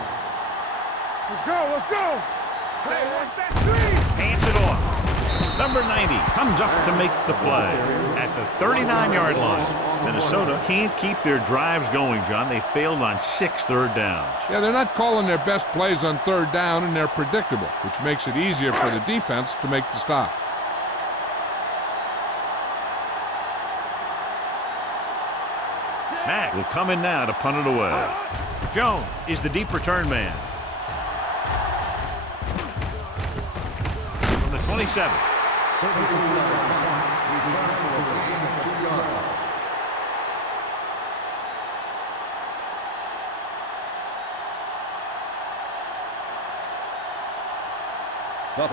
Let's go, let's go. Say, what's that three? Hands it off. Number 90 comes up to make the play at the 39-yard line. Minnesota can't keep their drives going, John. They failed on 6 third downs. Yeah, they're not calling their best plays on third down, and they're predictable, which makes it easier for the defense to make the stop. Mack will come in now to punt it away. Jones is the deep return man. From the 27. 33-yard line. Return for a gain of 2 yards.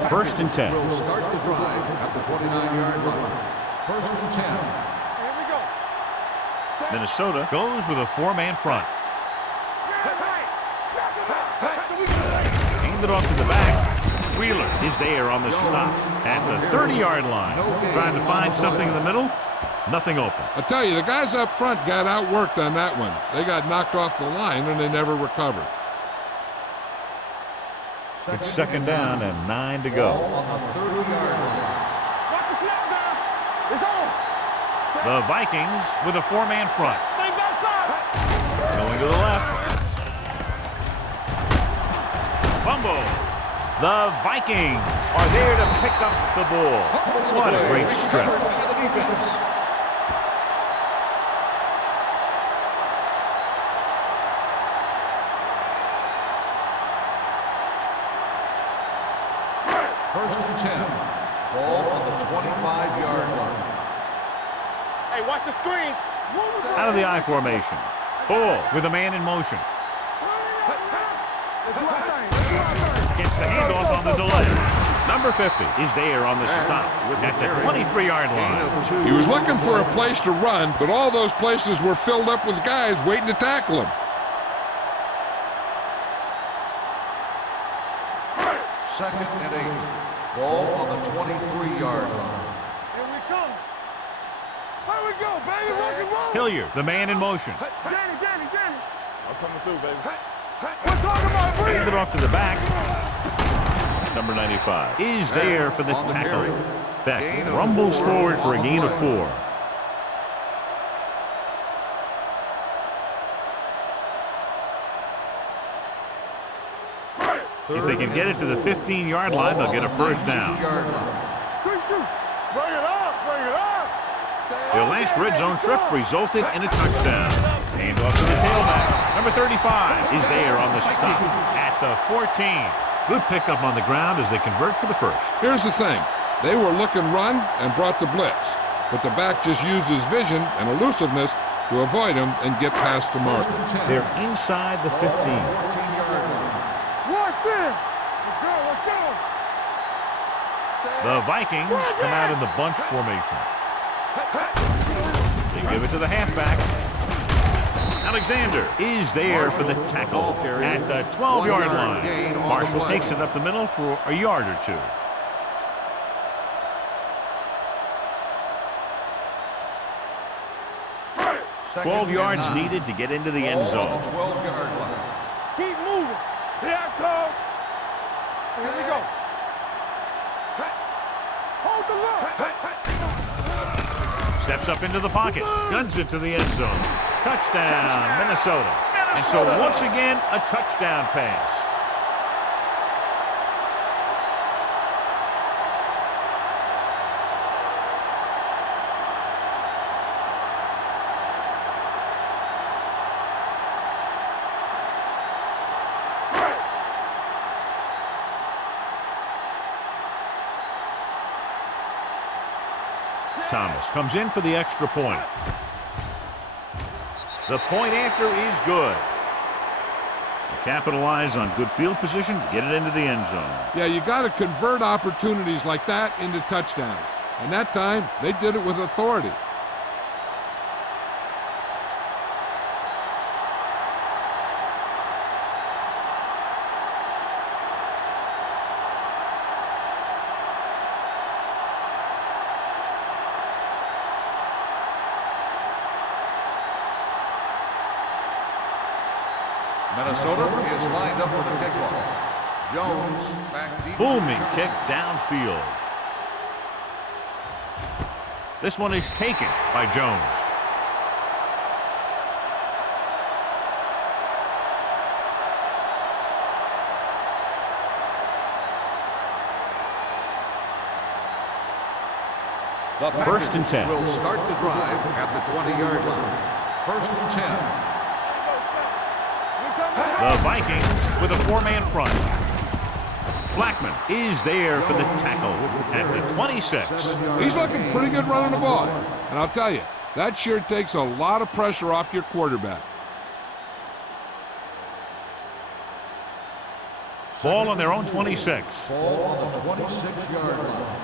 First and 10. Will start the drive at the 29-yard line. First and 10. Here we go. Minnesota goes with a 4-man front. Hand it off to the back. Wheeler is there on the stop at the 30-yard line. Trying to find something in the middle. Nothing open. I tell you, the guys up front got outworked on that one. They got knocked off the line, and they never recovered. It's second down and 9 to go. On the 30-yard line. Watch the snap now. It's on. The Vikings with a 4-man front. Bring that side. Going to the left. Fumble. The Vikings are there to pick up the ball. What a great strip. By the defense. First and 10. Ball on the 25-yard line. Hey, watch the screen. Out of the I formation. Bull with a man in motion. Gets the handoff on the delay. Number 50 is there on the stop at the 23-yard line. He was looking for a place to run, but all those places were filled up with guys waiting to tackle him. Second and 8. Ball on the 23-yard line. Here we come. Here we go, baby. Rock and roll. Hilliard, the man in motion. Danny. I'm coming through, baby. We're talking about breathing. Hand it off to the back. Number 95 is there for the tackle. Beck rumbles forward for a gain of 4. If they can get it to the 15-yard line, they'll get a first down. Bring it up. Their last red zone trip resulted in a touchdown. Hand off to the tailback. Number 35 is there on the stop at the 14. Good pickup on the ground as they convert for the first. Here's the thing. They were looking run and brought the blitz, but the back just used his vision and elusiveness to avoid him and get past the marker. They're inside the 15. Watch in. Let's go. The Vikings come out in the bunch formation. They give it to the halfback. Alexander is there for the tackle at the 12-yard line. Marshall takes it up the middle for a yard or 2. Twelve yards needed to get into the end zone. 12-yard line. Keep moving. Here I come. Here we go. Hold the line. Steps up into the pocket. Guns it to the end zone. Touchdown, Minnesota. And so once again, a touchdown pass. Thomas comes in for the extra point. The point after is good. To capitalize on good field position, get it into the end zone. Yeah, you got to convert opportunities like that into touchdowns. And that time, they did it with authority. Minnesota is lined up for the kickoff. Jones back deep. Booming kick downfield. This one is taken by Jones. The First and 10. Will start the drive at the 20-yard line. First and 10. The Vikings with a 4-man front. Blackman is there for the tackle at the 26. He's looking pretty good running the ball. And I'll tell you, that sure takes a lot of pressure off your quarterback. Ball on their own 26. Ball on the 26-yard line.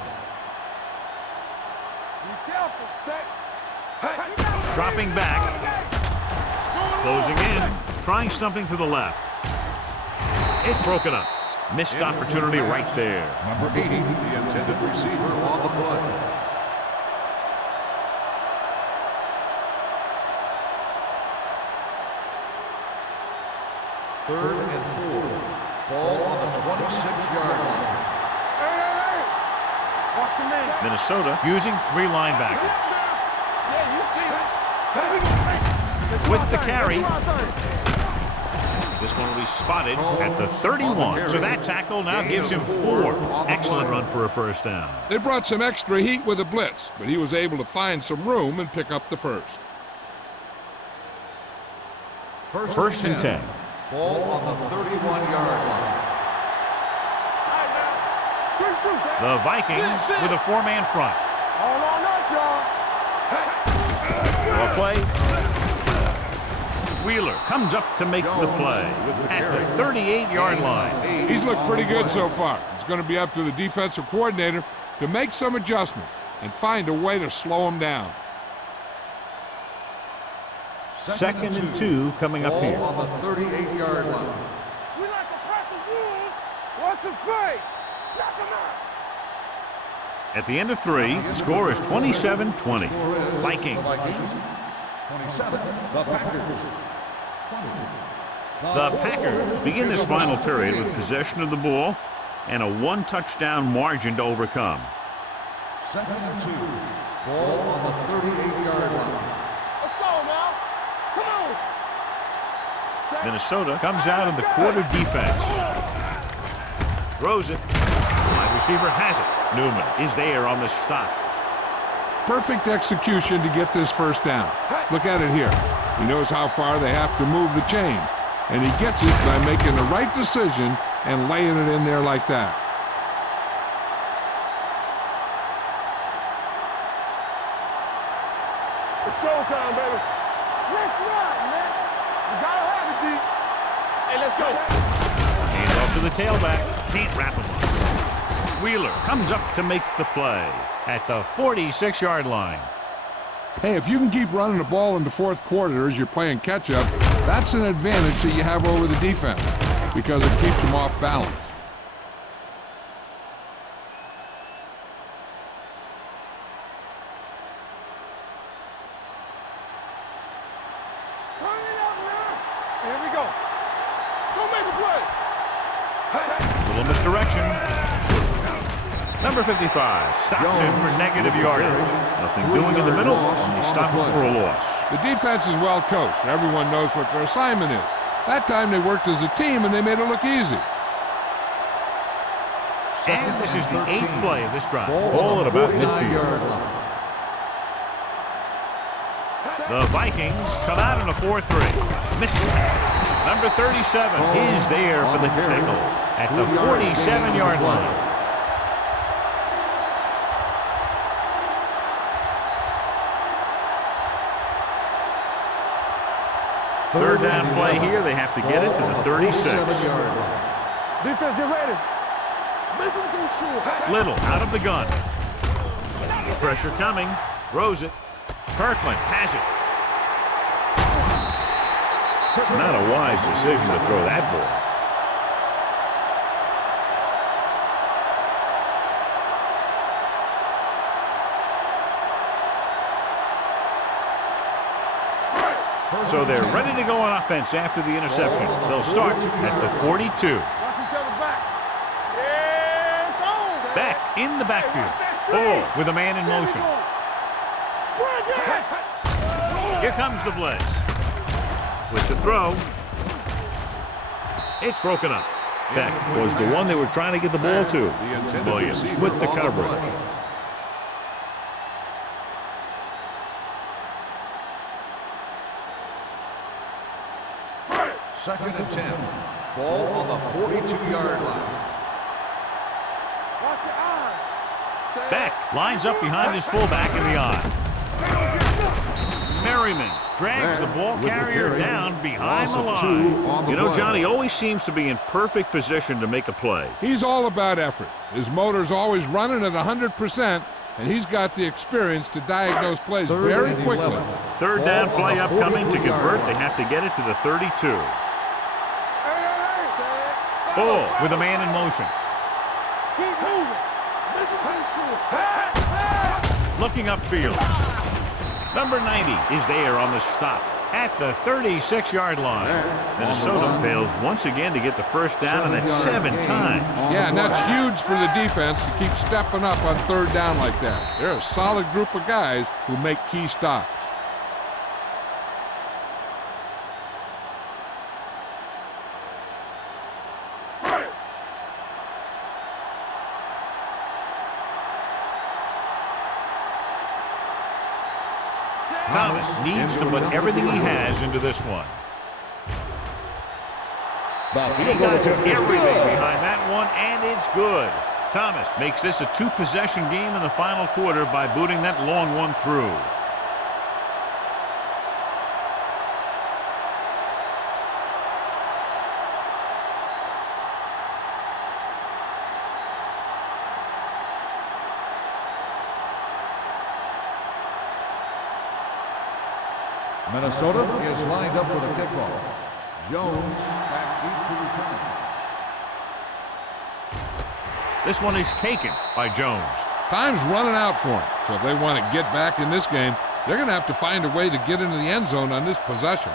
Be careful. Set. Dropping back. Closing in. Trying something to the left. It's broken up. Missed opportunity right there. Number 80, the intended receiver on the play. Third and 4. Ball on the 26-yard line. Hey. Watch your man. Minnesota using 3 linebackers. Yeah, you see it. With the carry. This one will be spotted at the 31. So that tackle now gives him 4. Excellent run for a first down. They brought some extra heat with a blitz, but he was able to find some room and pick up the first. First and 10. Ball on the 31-yard line. The Vikings with a 4-man front. All on us, y'all. Well play. Wheeler comes up to make the play at the 38-yard line. He's looked pretty good so far. It's going to be up to the defensive coordinator to make some adjustment and find a way to slow him down. Second and 2 coming up here. Ball on the 38-yard line. We like to crack the rules. What's the play? Knock him out. At the end of 3, the score is 27-20. Vikings. 27, the Packers. 20. The Packers begin this final period with possession of the ball and a 1-touchdown margin to overcome. 2nd and 2. Ball on the 38-yard line. Let's go now. Come on. Minnesota comes out in the quarter defense. Throws it. Wide receiver has it. Newman is there on the stop. Perfect execution to get this first down. Look at it here. He knows how far they have to move the chains, and he gets it by making the right decision and laying it in there like that. It's showtime, baby. Let's ride, man. You gotta have it, D. Hey, let's go. Hands off to the tailback. Can't wrap him up. Wheeler comes up to make the play at the 46-yard line. Hey, if you can keep running the ball in the fourth quarter as you're playing catch-up, that's an advantage that you have over the defense because it keeps them off balance. Turn it up now. Here we go. Go make a play. Little misdirection. Number 55 stops him for negative yardage. Nothing doing in the middle, and they stop him for a loss. The defense is well coached. Everyone knows what their assignment is. That time they worked as a team and they made it look easy. And this is the 8th play of this drive. Ball at about midfield. The Vikings come out in a 4-3. Missed it. Number 37 is there for the tackle at the 47-yard line. Third down play here. They have to get it to the 36. Defense, get ready. Make them go short. Little out of the gun. The pressure coming. Throws it. Kirkland has it. Not a wise decision to throw that ball. So they're ready to go on offense after the interception. They'll start at the 42. Watch each other back. Yeah, it's on. Back in the backfield. Ball with a man in motion. Here comes the blitz. With the throw. It's broken up. Beck was the one they were trying to get the ball to. Williams with the coverage. Second and 10. Ball on the 42-yard line. Watch your eyes. Beck lines up behind his fullback in the eye. Merriman drags the ball carrier down behind the line. You know, Johnny always seems to be in perfect position to make a play. He's all about effort. His motor's always running at 100%, and he's got the experience to diagnose plays very quickly. Third down play upcoming to convert. They have to get it to the 32. Ball with a man in motion. Keep moving. Make them go short. Looking upfield. Number 90 is there on the stop at the 36-yard line. Minnesota fails once again to get the first down, and that's 7 times. Yeah, and that's huge for the defense to keep stepping up on third down like that. They're a solid group of guys who make key stops. Thomas needs to put everything he has into this one. He got everything behind that one, and it's good. Thomas makes this a 2-possession game in the final quarter by booting that long one through. Minnesota is lined up for the kickoff. Jones back deep to return. This one is taken by Jones. Time's running out for them, so if they want to get back in this game, they're going to have to find a way to get into the end zone on this possession.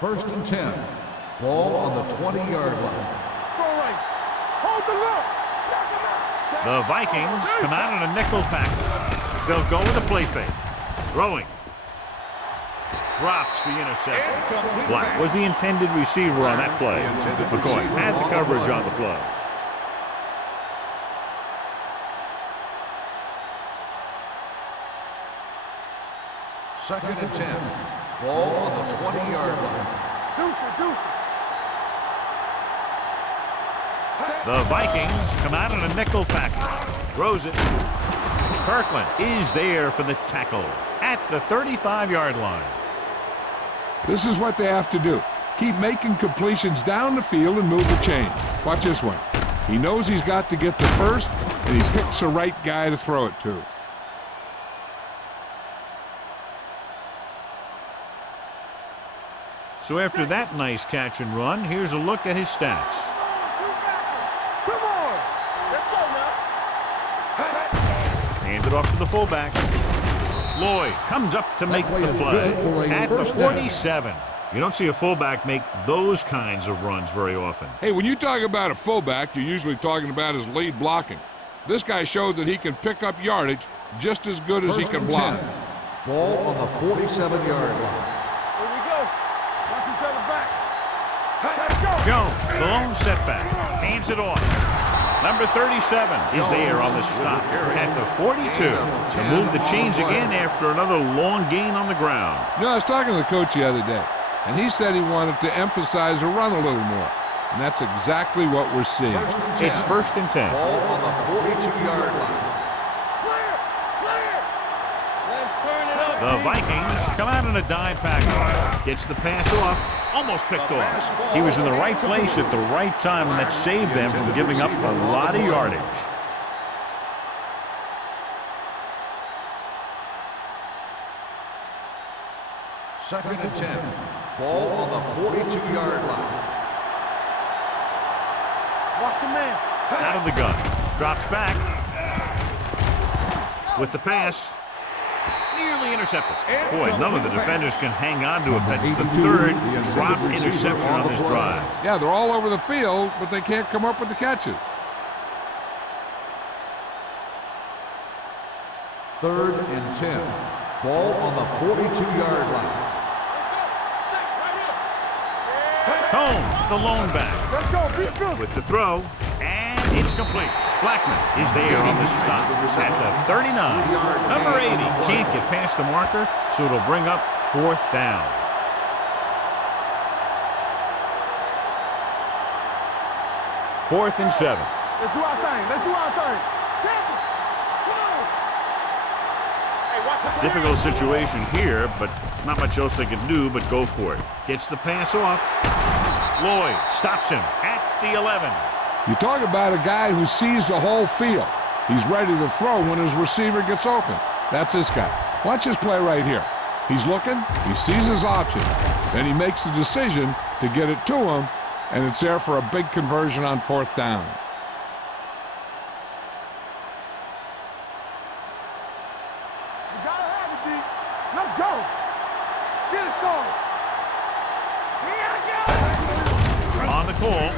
First and 10. Ball on the 20-yard line. Throw right. Hold the look. The Vikings come out in a nickel package. They'll go with a play fake. Throwing. Drops the interception. Black was the intended receiver on that play. McCoy had the coverage on the play. Second and 10. Ball on the 20-yard line. Deuce. The Vikings come out in a nickel package. Throws it. Kirkland is there for the tackle at the 35-yard line. This is what they have to do. Keep making completions down the field and move the chain. Watch this one. He knows he's got to get the first, and he picks the right guy to throw it to. So after that nice catch and run, here's a look at his stats. Come on. Let's go now. Hand it off to the fullback. Lloyd comes up to make the play at the 47. You don't see a fullback make those kinds of runs very often. Hey, when you talk about a fullback, you're usually talking about his lead blocking. This guy showed that he can pick up yardage just as good as he can block. Ball on the 47-yard line. Here we go. Watch each other back. Let's go. Jones, the lone setback, hands it off. Number 37 is there on the stop at the 42 to move the chains again after another long gain on the ground. You know, I was talking to the coach the other day, and he said he wanted to emphasize the run a little more. And that's exactly what we're seeing. It's first and 10. Ball on the 42-yard line. Let's turn it up. The Vikings come out in a dime package. Gets the pass off. Almost picked off. He was in the right place at the right time, and that saved them from giving up a lot of yardage. Second and 10. Ball on the 42-yard line. Watch a man. Out of the gun. Drops back. With the pass. Nearly intercepted. Boy, none of the defenders can hang on to it. That's the third drop interception on this drive. Yeah, they're all over the field, but they can't come up with the catches. Third and 10. Ball on the 42-yard line. Combs, the lone back. Let's go. Be good. With the throw, and it's complete. Blackman is there on the stop at the 39. Number 80 can't get past the marker, so it'll bring up fourth down. Fourth and 7. Let's do our thing. Let's do our thing. Come on. Hey, watch this. Difficult situation here, but not much else they can do but go for it. Gets the pass off. Lloyd stops him at the 11. You talk about a guy who sees the whole field. He's ready to throw when his receiver gets open. That's this guy. Watch this play right here. He's looking, he sees his option, then he makes the decision to get it to him, and it's there for a big conversion on fourth down. You gotta have it, D. Let's go. Get it started. Here I go. On the call.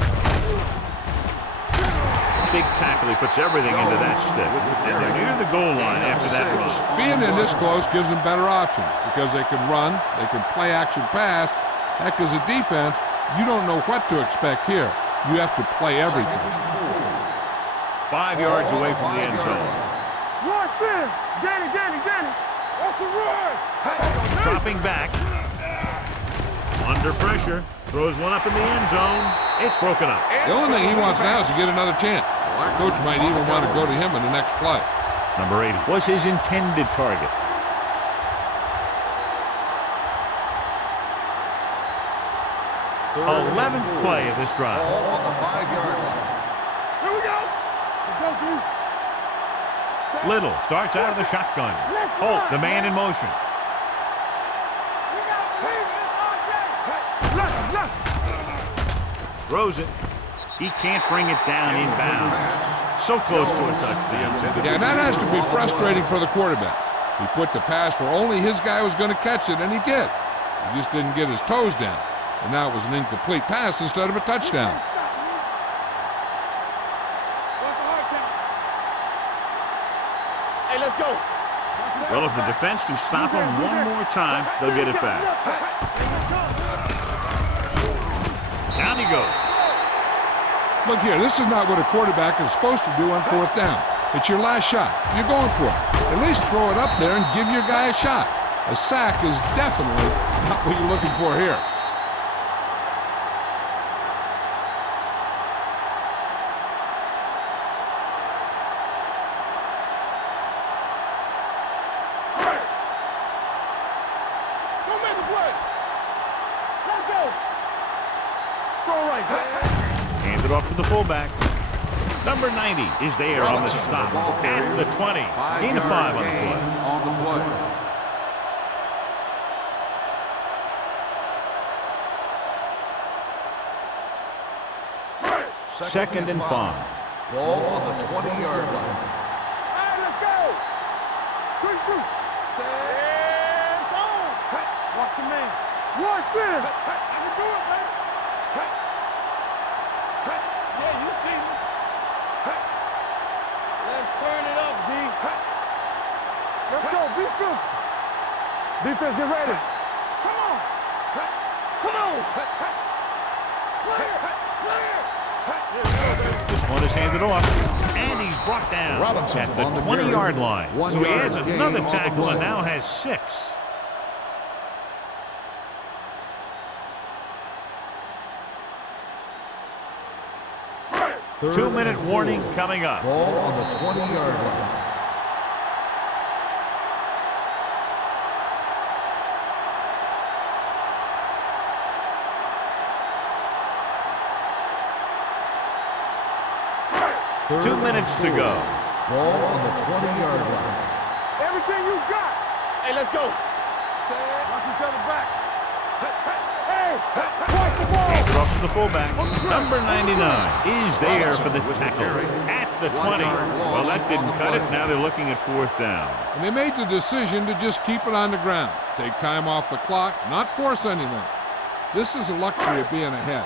Big tackle. He puts everything into that stick. And they're near the goal line after that run. Being in this close gives them better options because they can run, they can play action pass. Heck, as a defense, you don't know what to expect here. You have to play everything. 5 yards away from the end zone. Rush in. Get it. That's the run. Dropping back. Under pressure. Throws one up in the end zone. It's broken up. The only thing he wants now is to get another chance. Coach might even want to go to him in the next play. Number 80 was his intended target. Third 11th play of this drive. Ball on the 5-yard line. Here we go. Let's go, D. Little starts out of the shotgun. Holt, the man in motion. We got to believe in RJ. Throws it. He can't bring it down inbounds. So close to a touchdown. Yeah, and that has to be frustrating for the quarterback. He put the pass where only his guy was going to catch it, and he did. He just didn't get his toes down. And now it was an incomplete pass instead of a touchdown. Hey, let's go. Well, if the defense can stop him one more time, they'll get it back. Down he goes. Look here, this is not what a quarterback is supposed to do on fourth down. It's your last shot. You're going for it. At least throw it up there and give your guy a shot. A sack is definitely not what you're looking for here. Don't make a play. Let's go. Strong right. Hand it off to the fullback. Number 90 is there on the stop at the 20. Gain of 5 on the play. Second and 5. Ball on the 20-yard line. All right, let's go. Good shoot. It's on. Watch your man. Watch him. I can do it, man. Yeah, you see me. Let's turn it up, D. Let's go. Be physical. Defense, get ready. Come on. Come on. Play it. This one is handed off, and he's brought down at the 20-yard line. So he adds another tackle and now has 6. Two-minute warning coming up. Ball on the 20-yard line. Two minutes to go. Ball on the 20-yard line. Everything you got. Hey, let's go. Watch each other back. Hey, watch the ball. Hand it off to the fullback. Number 99 is there for the tackle at the 20. Well, that didn't cut it. Now they're looking at fourth down. And they made the decision to just keep it on the ground. Take time off the clock, not force anything. This is a luxury of being ahead.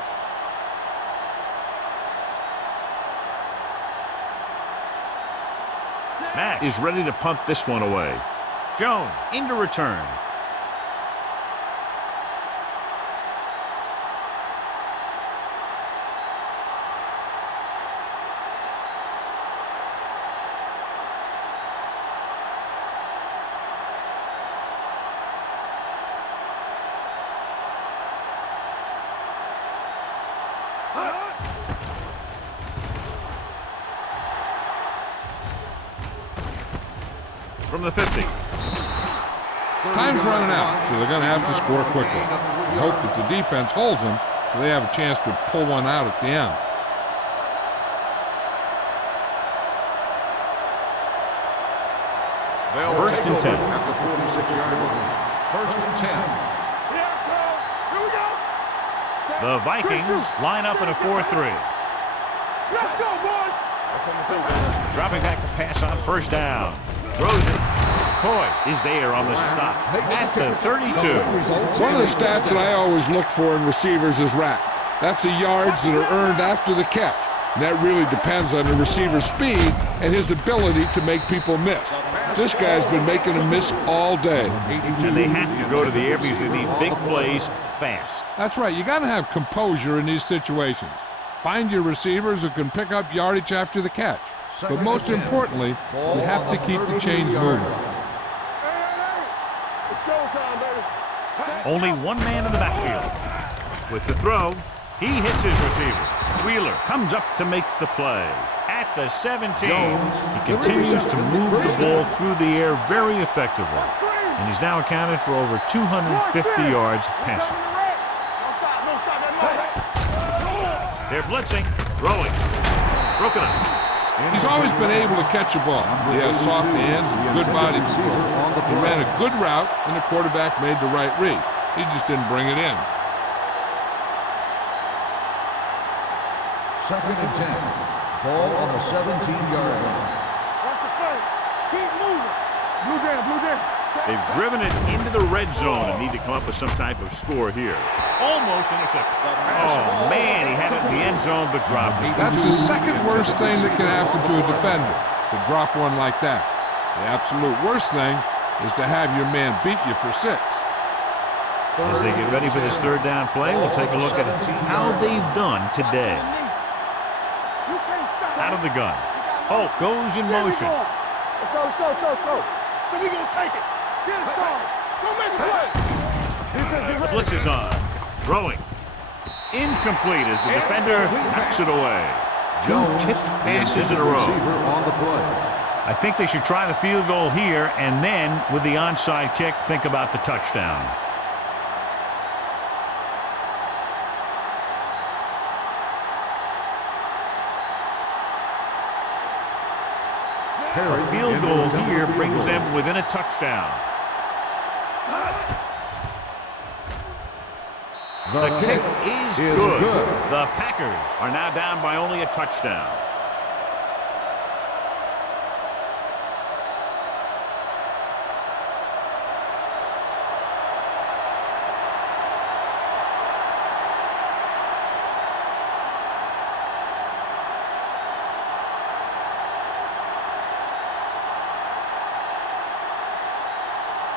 Matt is ready to punt this one away. Jones into return. From the 50. Time's running out, so they're going to have to score quickly. I hope that the defense holds them so they have a chance to pull one out at the end. First and 10. At the 46-yard line. First and 10. Here we go. The Vikings line up in a 4-3. Let's go, boys. Dropping back to pass on first down. Throws it. Coy is there on the stop at the 32. One of the stats that I always look for in receivers is RAP. That's the yards that are earned after the catch. And that really depends on the receiver's speed and his ability to make people miss. This guy's been making them miss all day. And they have to go to the air because they need big plays fast. That's right. You got to have composure in these situations. Find your receivers who can pick up yardage after the catch. But most importantly, you have to keep the chains moving. It's showtime, baby. Only one man in the backfield. With the throw, he hits his receiver. Wheeler comes up to make the play. At the 17, he continues to move the ball through the air very effectively. And he's now accounted for over 250 yards passing. They're blitzing, throwing, broken up. He's always been able to catch a ball. He has soft hands and good body control. He ran a good route, and the quarterback made the right read. He just didn't bring it in. Second and 10. Ball on the 17-yard line. Watch the play. Keep moving. Blue down. They've driven it into the red zone and need to come up with some type of score here. Almost intercepted. Oh, man, he had it in the end zone but dropped it. That's the second worst thing that can happen to a defender, to drop one like that. The absolute worst thing is to have your man beat you for 6. As they get ready for this third down play, we'll take a look at how they've done today. Out of the gun. Holt goes in motion. Let's go. So we gonna take it. Get it started. Go make a play. The blitz is on. Throwing. Incomplete as the defender knocks it away. 2 tipped passes in a row. On the play. I think they should try the field goal here, and then with the onside kick, think about the touchdown. A field goal here brings them within a touchdown. The kick is good. The Packers are now down by only a touchdown.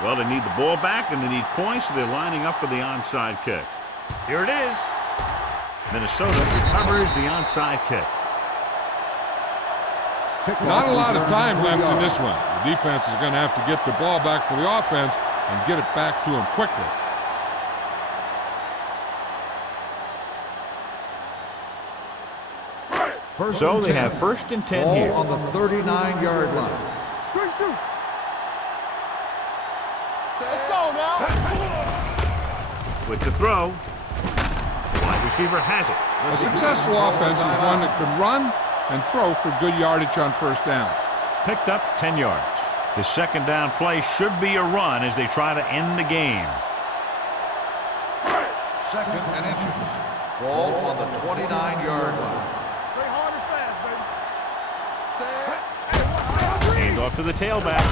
Well, they need the ball back and they need points, so they're lining up for the onside kick. Here it is. Minnesota recovers the onside kick. Not a lot of time left in this one. The defense is going to have to get the ball back for the offense and get it back to them quickly. So they have first and 10 here. On the 39-yard line. Good shoot. Let's go now. With the throw, the wide receiver has it. A successful offense is one that can run and throw for good yardage on first down. Picked up 10 yards. The second down play should be a run as they try to end the game. Second and inches. Ball on the 29-yard line. Play hard and fast, baby. Hand off to the tailback.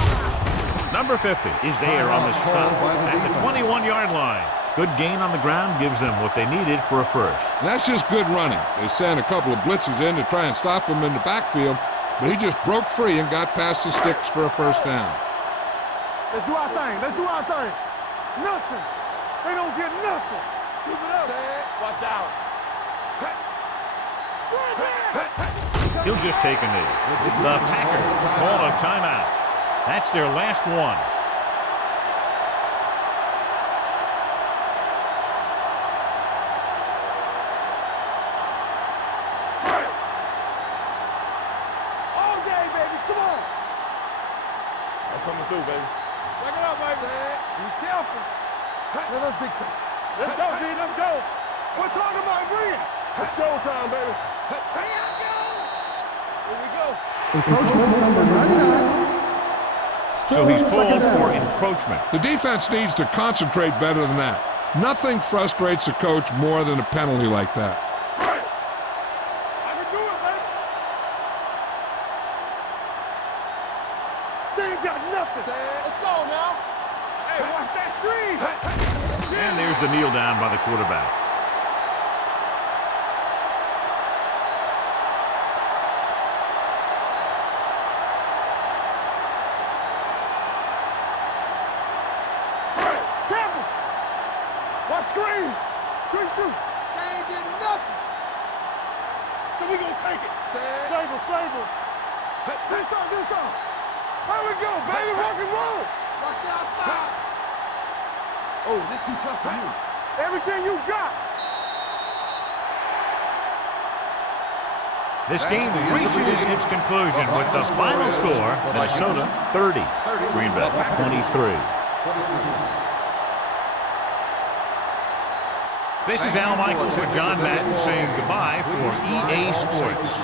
Number 50 is there on the stop at the 21-yard line. Good gain on the ground gives them what they needed for a first. That's just good running. They sent a couple of blitzes in to try and stop him in the backfield, but he just broke free and got past the sticks for a first down. Let's do our thing. Nothing. They don't get nothing. Keep it up. Watch out. He'll just take a knee. The Packers call a timeout. That's their last one. All day, baby. Come on. I'm coming through, baby. Check it out, baby. Be careful. Let us big time. Let's go, D. Let's go. We're talking about bringing. It's showtime, baby. Here we go. Encroachment number 99. So he's called for encroachment. The defense needs to concentrate better than that. Nothing frustrates a coach more than a penalty like that. I can do it, baby. They ain't got nothing. Let's go now. Hey, watch that screen. And there's the kneel down by the quarterback. Screen! Good shoot! They ain't getting nothing! So we gonna take it! Flavor! Do something! There we go, baby! Rock and roll! Watch the outside! Oh, this too tough for you. Everything you got! This game reaches its conclusion with the final score, Minnesota 30, Green Bay 23. This is Al Michaels with John Madden saying goodbye for EA Sports.